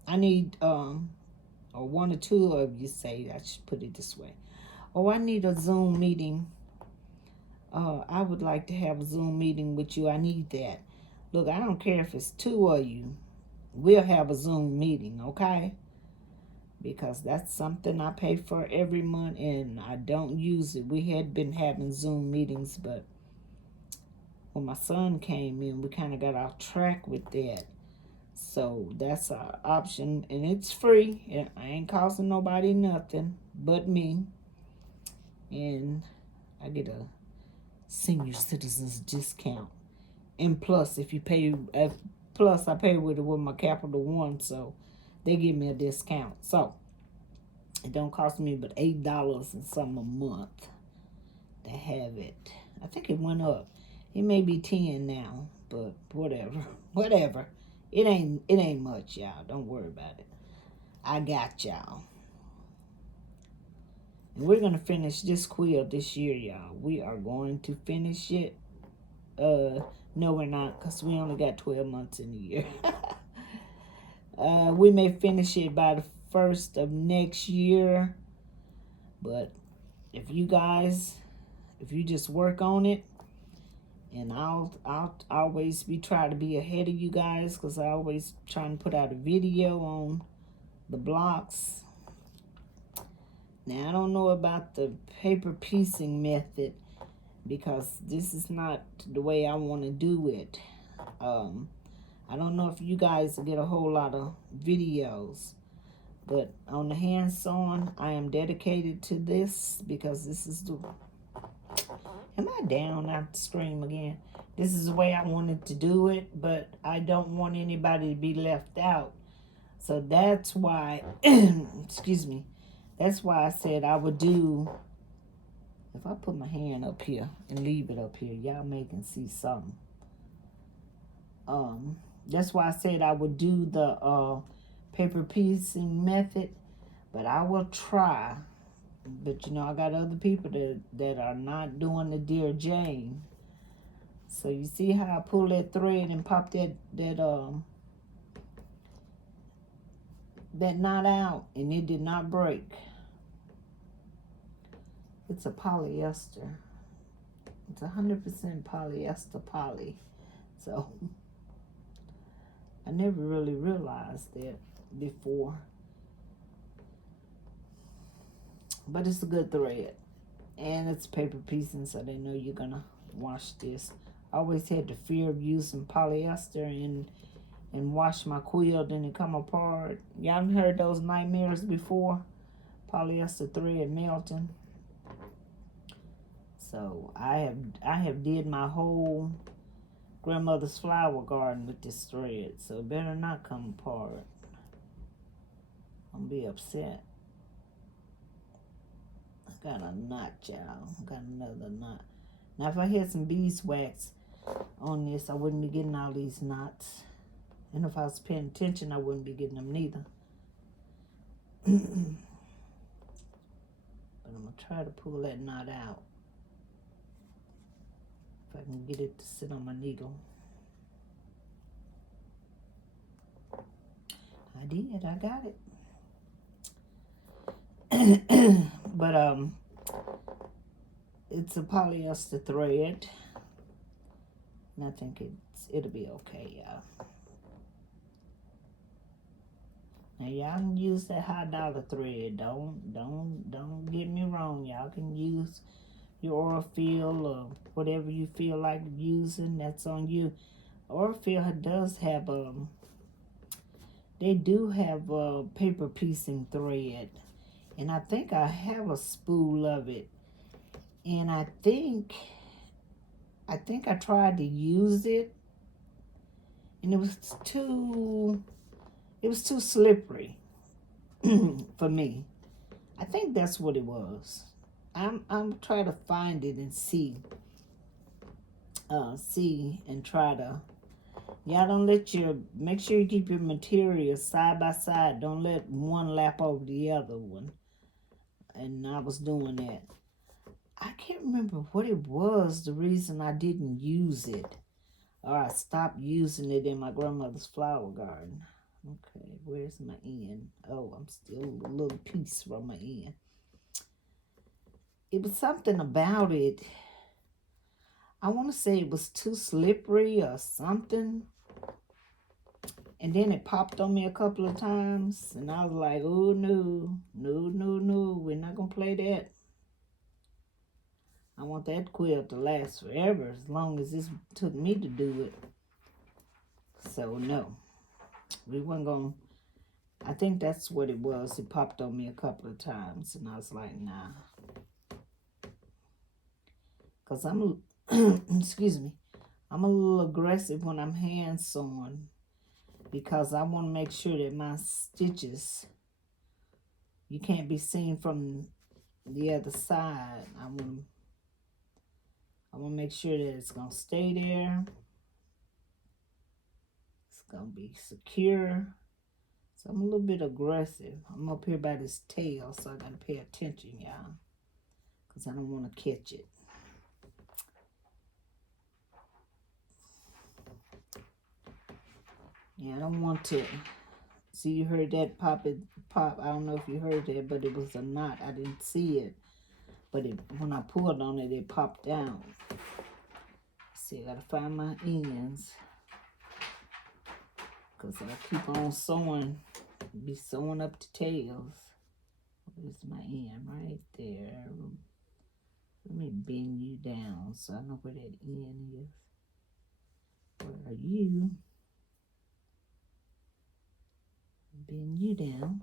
1 or 2 of you say, I should put it this way, oh, I need a Zoom meeting. I would like to have a Zoom meeting with you. I need that. Look, I don't care if it's 2 of you. we'll have a Zoom meeting, okay? Because that's something I pay for every month and I don't use it. We had been having Zoom meetings, but when my son came in, we kind of got off track with that. So that's an option, and it's free. I ain't costing nobody nothing but me. And I get a senior citizens discount. And plus, if you pay, plus I pay with my Capital One, so they give me a discount. So it don't cost me but $8 and something a month to have it. I think it went up. It may be 10 now, but whatever. Whatever. It ain't much, y'all. Don't worry about it. I got y'all. And we're gonna finish this quill this year, y'all. We are going to finish it. No, we're not, because we only got 12 months in a year. We may finish it by the 1st of next year. But if you just work on it, and I'll always try to be ahead of you guys, because I always try to put out a video on the blocks. Now, I don't know about the paper piecing method, because this is not the way I want to do it. I don't know if you guys get a whole lot of videos, but on the hand sewing, I am dedicated to this, because this is the... Am I down? I scream again. This is the way I wanted to do it, but I don't want anybody to be left out. So that's why, excuse me, that's why I said I would do... If I put my hand up here and leave it up here, y'all may can see something. That's why I said I would do the paper piecing method, but I will try. But you know, I got other people that are not doing the Dear Jane. So you see how I pull that thread and pop that knot out, and it did not break. It's a polyester. It's 100% polyester poly. So I never really realized that before. But it's a good thread. And it's paper piecing, so they know you're going to wash this. I always had the fear of using polyester and wash my quilt and it come apart. Y'all heard those nightmares before? Polyester thread melting. So I have did my whole grandmother's flower garden with this thread, so it better not come apart. I'm gonna be upset. I got a knot, y'all. I got another knot. Now, if I had some beeswax on this, I wouldn't be getting all these knots. And if I was paying attention, I wouldn't be getting them neither. But I'm gonna try to pull that knot out. If I can get it to sit on my needle. I did, I got it. But it's a polyester thread. And I think it'll be okay, y'all. Now y'all can use that $high thread. Don't get me wrong. Y'all can use your Aurifil or whatever you feel like using. That's on you. Aurifil does have they do have paper piecing thread, and I think I have a spool of it. And I think I tried to use it, and it was too slippery for me. I think that's what it was. I'm trying to find it and see and try to. Y'all don't make sure you keep your materials side by side. Don't let one lap over the other one. And I was doing that. I can't remember what it was, the reason I didn't use it. Or I stopped using it in my grandmother's flower garden. Okay, where's my end? Oh, I'm still a little piece from my end. It was something about it. I want to say it was too slippery or something. And then it popped on me a couple of times. And I was like, oh, no. No, no, no. We're not going to play that. I want that quilt to last forever as long as this took me to do it. So, no. We weren't going to. I think that's what it was. It popped on me a couple of times. And I was like, nah. Because I'm, excuse me, I'm a little aggressive when I'm hand sewing. Because I want to make sure that my stitches, you can't be seen from the other side. I want to make sure that it's going to stay there. It's going to be secure. So I'm a little bit aggressive. I'm up here by this tail, so I got to pay attention, y'all. Because I don't want to catch it. Yeah, I don't want to. See, you heard that pop. I don't know if you heard that, but it was a knot. I didn't see it. But when I pulled on it, it popped down. See, I got to find my ends. Because I keep on sewing. Be sewing up the tails. Where's my end? Right there. Let me bend you down so I know where that end is. Where are you? Bend you down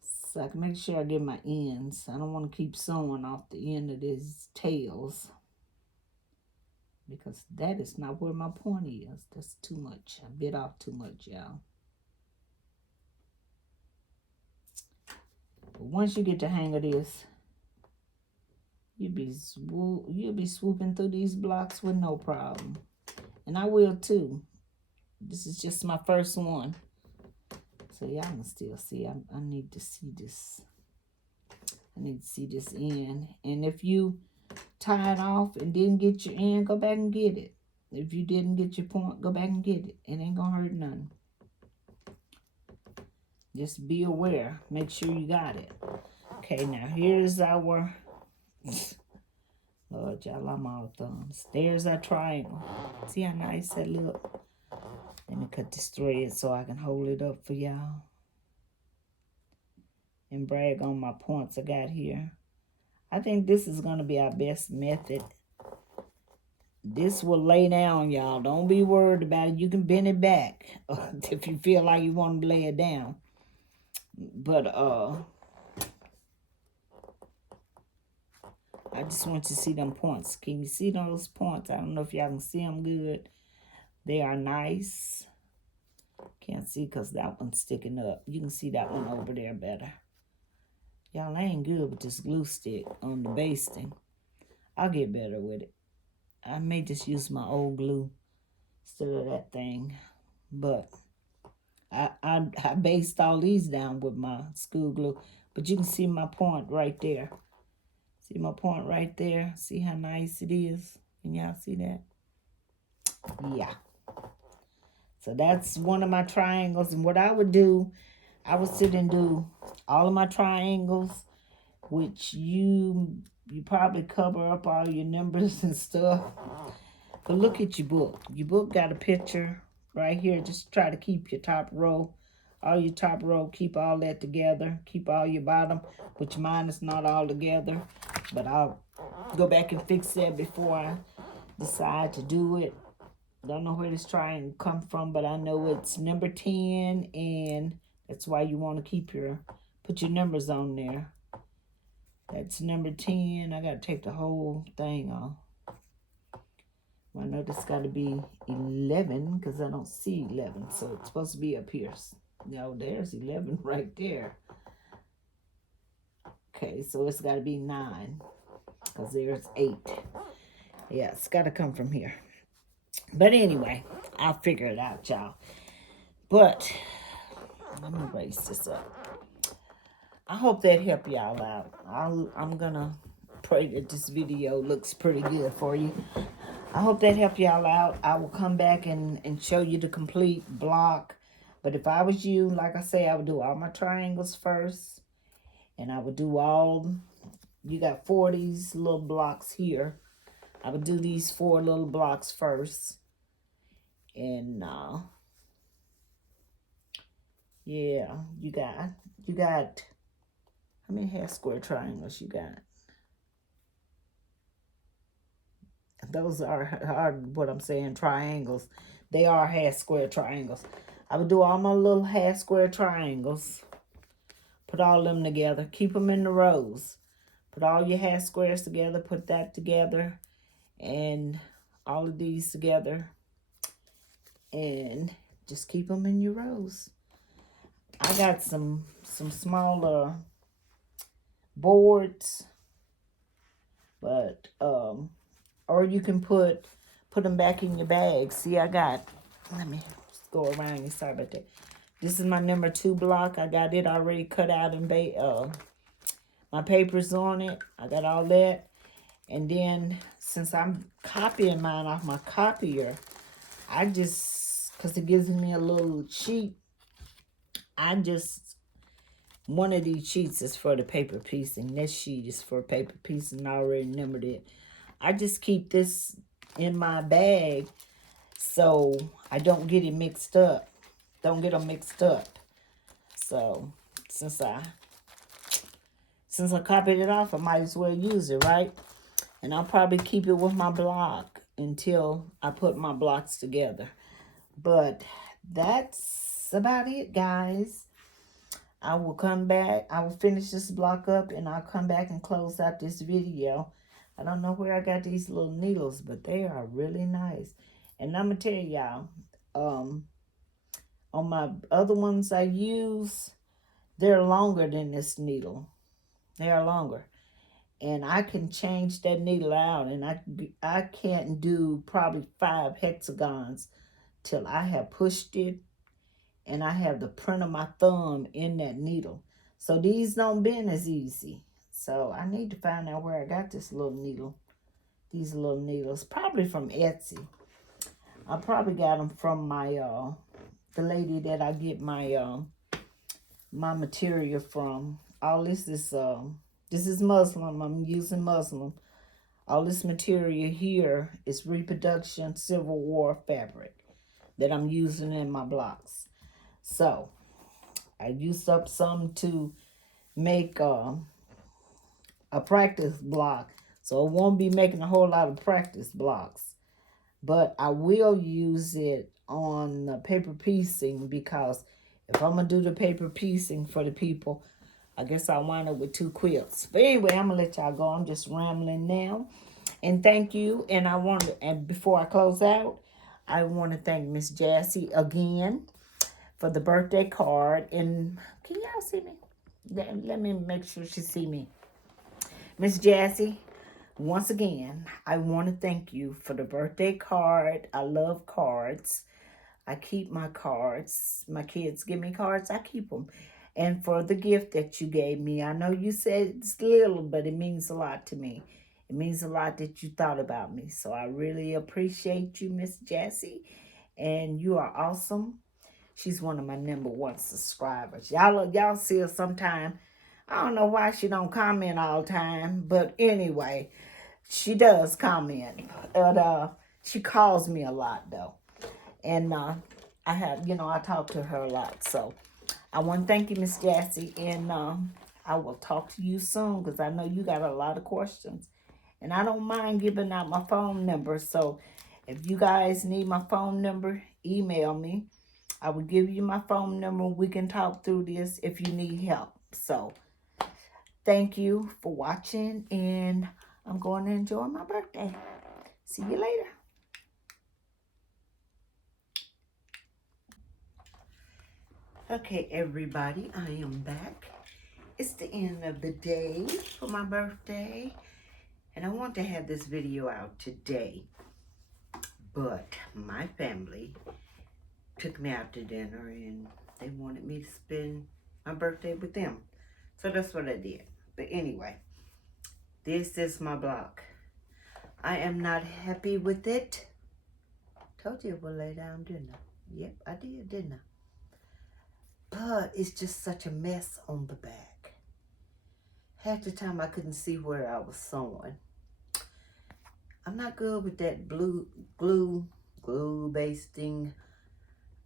so I can make sure I get my ends. I don't want to keep sewing off the end of these tails because that is not where my point is. That's too much. I bit off too much, y'all. But once you get the hang of this, you'll be swooping through these blocks with no problem. And I will too. This is just my first one. So y'all can still see. I need to see this. I need to see this end. And if you tie it off and didn't get your end, go back and get it. If you didn't get your point, go back and get it. It ain't gonna hurt none. Just be aware. Make sure you got it. Okay, now here's our... Lord, y'all, I'm all thumbs. There's our triangle. See how nice that look? Let me cut this thread so I can hold it up for y'all. And brag on my points I got here. I think this is going to be our best method. This will lay down, y'all. Don't be worried about it. You can bend it back if you feel like you want to lay it down. But I just want you to see them points. Can you see those points? I don't know if y'all can see them good. They are nice. Can't see because that one's sticking up. You can see that one over there better. Y'all, I ain't good with this glue stick on the basting. I'll get better with it. I may just use my old glue instead of that thing. But I based all these down with my school glue. But you can see my point right there. See my point right there? See how nice it is? Can y'all see that? Yeah. So that's one of my triangles. And what I would do, I would sit and do all of my triangles, which you probably cover up all your numbers and stuff. But look at your book. Your book got a picture right here. Just try to keep your top row. All your top row, keep all that together. Keep all your bottom, which mine is not all together. But I'll go back and fix that before I decide to do it. Don't know where this triangle come from, but I know it's number 10, and that's why you want to put your numbers on there. That's number 10. I got to take the whole thing off. I know this got to be 11 because I don't see 11, so it's supposed to be up here. No, there's 11 right there. Okay, so it's got to be 9 because there's 8. Yeah, it's got to come from here. But anyway, I'll figure it out, y'all. But let me erase this up. I hope that helped y'all out. I'm going to pray that this video looks pretty good for you. I hope that helped y'all out. I will come back and show you the complete block. But if I was you, like I say, I would do all my triangles first. And I would do all, you got 4 of these little blocks here. I would do these 4 little blocks first. And Yeah, you got, how many half square triangles you got? Those are what I'm saying, triangles. They are half square triangles. I would do all my little half square triangles, put all them together, keep them in the rows. Put all your half squares together, put that together, and all of these together, and just keep them in your rows. I got some smaller boards, but or you can put them back in your bag. See, I got, let me go around you. Sorry about that. This is my number 2 block. I got it already cut out and my papers on it. I got all that. And then since I'm copying mine off my copier, I just, because it gives me a little sheet, I just, one of these sheets is for the paper piecing. This sheet is for paper piecing. I already numbered it. I just keep this in my bag so I don't get it mixed up. Don't get them mixed up. So since I copied it off, I might as well use it, right? And I'll probably keep it with my block until I put my blocks together. But that's about it, guys. I will come back. I will finish this block up and I'll come back and close out this video. I don't know where I got these little needles, but they are really nice. And I'm going to tell y'all, on my other ones I use, they're longer than this needle. They are longer. And I can change that needle out, and I can't do probably 5 hexagons till I have pushed it and I have the print of my thumb in that needle. So these don't bend as easy. So I need to find out where I got this little needle. These little needles, probably from Etsy. I probably got them from my the lady that I get my my material from. All this is Muslim. I'm using Muslim. All this material here is reproduction Civil War fabric that I'm using in my blocks. So I used up some to make a practice block. So I won't be making a whole lot of practice blocks. But I will use it on the paper piecing, because if I'm going to do the paper piecing for the people, I guess I'll wind up with 2 quilts. But anyway, I'm going to let y'all go. I'm just rambling now. And thank you. And and before I close out, I want to thank Miss Jassy again for the birthday card. And can y'all see me? Let me make sure she see me. Miss Jassy, once again, I want to thank you for the birthday card. I love cards. I keep my cards. My kids give me cards. I keep them. And for the gift that you gave me, I know you said it's little, but it means a lot to me. It means a lot that you thought about me. So I really appreciate you, Miss Jassy. And you are awesome. She's one of my number 1 subscribers. Y'all see her sometime. I don't know why she don't comment all the time. But anyway, she does comment. But she calls me a lot, though. And I have, I talk to her a lot. So I want to thank you, Miss Jassy. And I will talk to you soon, because I know you got a lot of questions. And I don't mind giving out my phone number. So if you guys need my phone number, email me. I will give you my phone number. We can talk through this if you need help. So thank you for watching. And I'm going to enjoy my birthday. See you later. Okay, everybody, I am back. It's the end of the day for my birthday, and I want to have this video out today, but my family took me out to dinner, and they wanted me to spend my birthday with them, so that's what I did. But anyway, this is my block. I am not happy with it. Told you I would lay down, didn't I? Yep, I did, didn't I? But it's just such a mess on the back. Half the time I couldn't see where I was sewing. I'm not good with that glue basting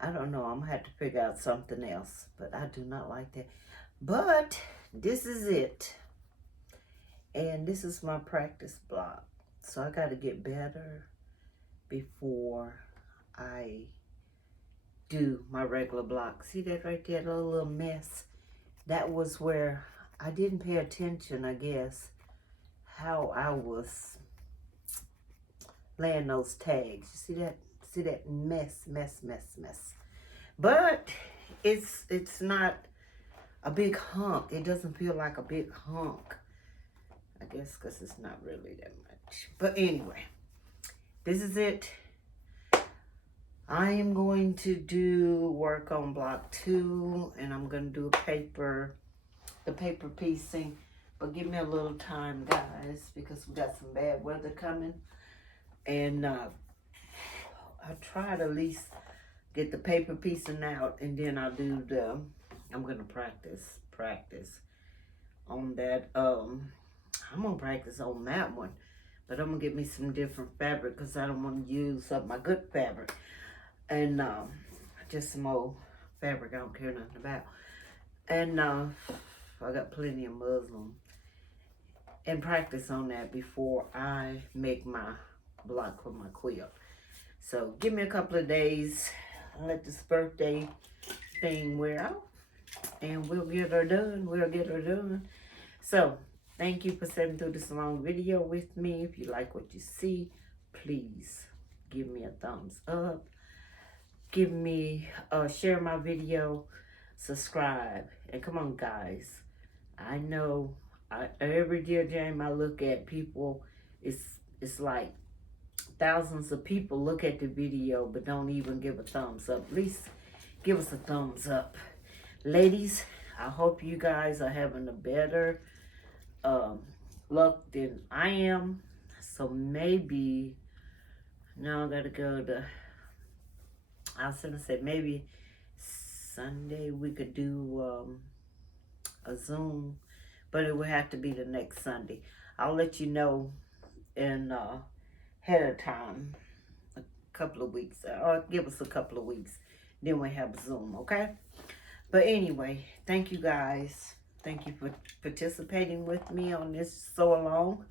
I don't know. I'm going to have to figure out something else. But I do not like that. But this is it. And this is my practice block. So I got to get better before I do my regular block. See that right there, that little mess? That was where I didn't pay attention, I guess, how I was laying those tags. You see that? See that mess. But it's not a big hunk. It doesn't feel like a big hunk. I guess because it's not really that much. But anyway, this is it. I am going to do work on block 2, and I'm going to do the paper piecing. But give me a little time, guys, because we got some bad weather coming. And I'll try to at least get the paper piecing out, and then I'll do I'm going to practice on that. I'm going to practice on that one. But I'm going to get me some different fabric because I don't want to use up my good fabric. And just some old fabric I don't care nothing about. And I got plenty of muslin. And practice on that before I make my block for my quilt. So give me a couple of days. I'll let this birthday thing wear out. And we'll get her done. So thank you for sitting through this long video with me. If you like what you see, please give me a thumbs up. Give me, share my video, subscribe, and come on, guys. I know every Dear Jane I look at, people, it's like thousands of people look at the video but don't even give a thumbs up. At least give us a thumbs up. Ladies, I hope you guys are having a better luck than I am. So maybe, now I gotta go to, I was gonna say maybe Sunday we could do a Zoom, but it would have to be the next Sunday. I'll let you know in ahead of time, a couple of weeks, or give us a couple of weeks, then we have Zoom, okay? But anyway, thank you guys. Thank you for participating with me on this so long,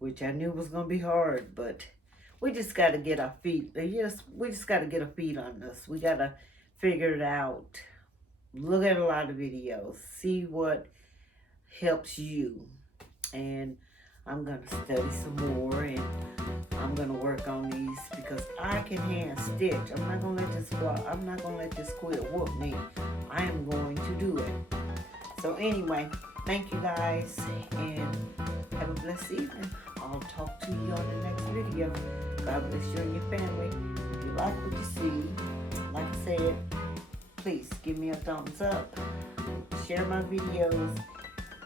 which I knew was gonna be hard, but we just got to get our feet, we just got to get our feet on this. We got to figure it out. Look at a lot of videos. See what helps you. And I'm going to study some more. And I'm going to work on these because I can hand stitch. I'm not going to let this block, I'm not going to let this quilt whoop me. I am going to do it. So anyway, thank you guys. And have a blessed evening. I'll talk to you on the next video. God bless you and your family. If you like what you see, like I said, please give me a thumbs up, share my videos,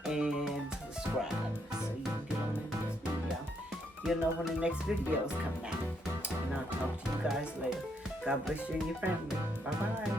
and subscribe so you can get on the next video. You'll know when the next video is coming out. And I'll talk to you guys later. God bless you and your family. Bye-bye.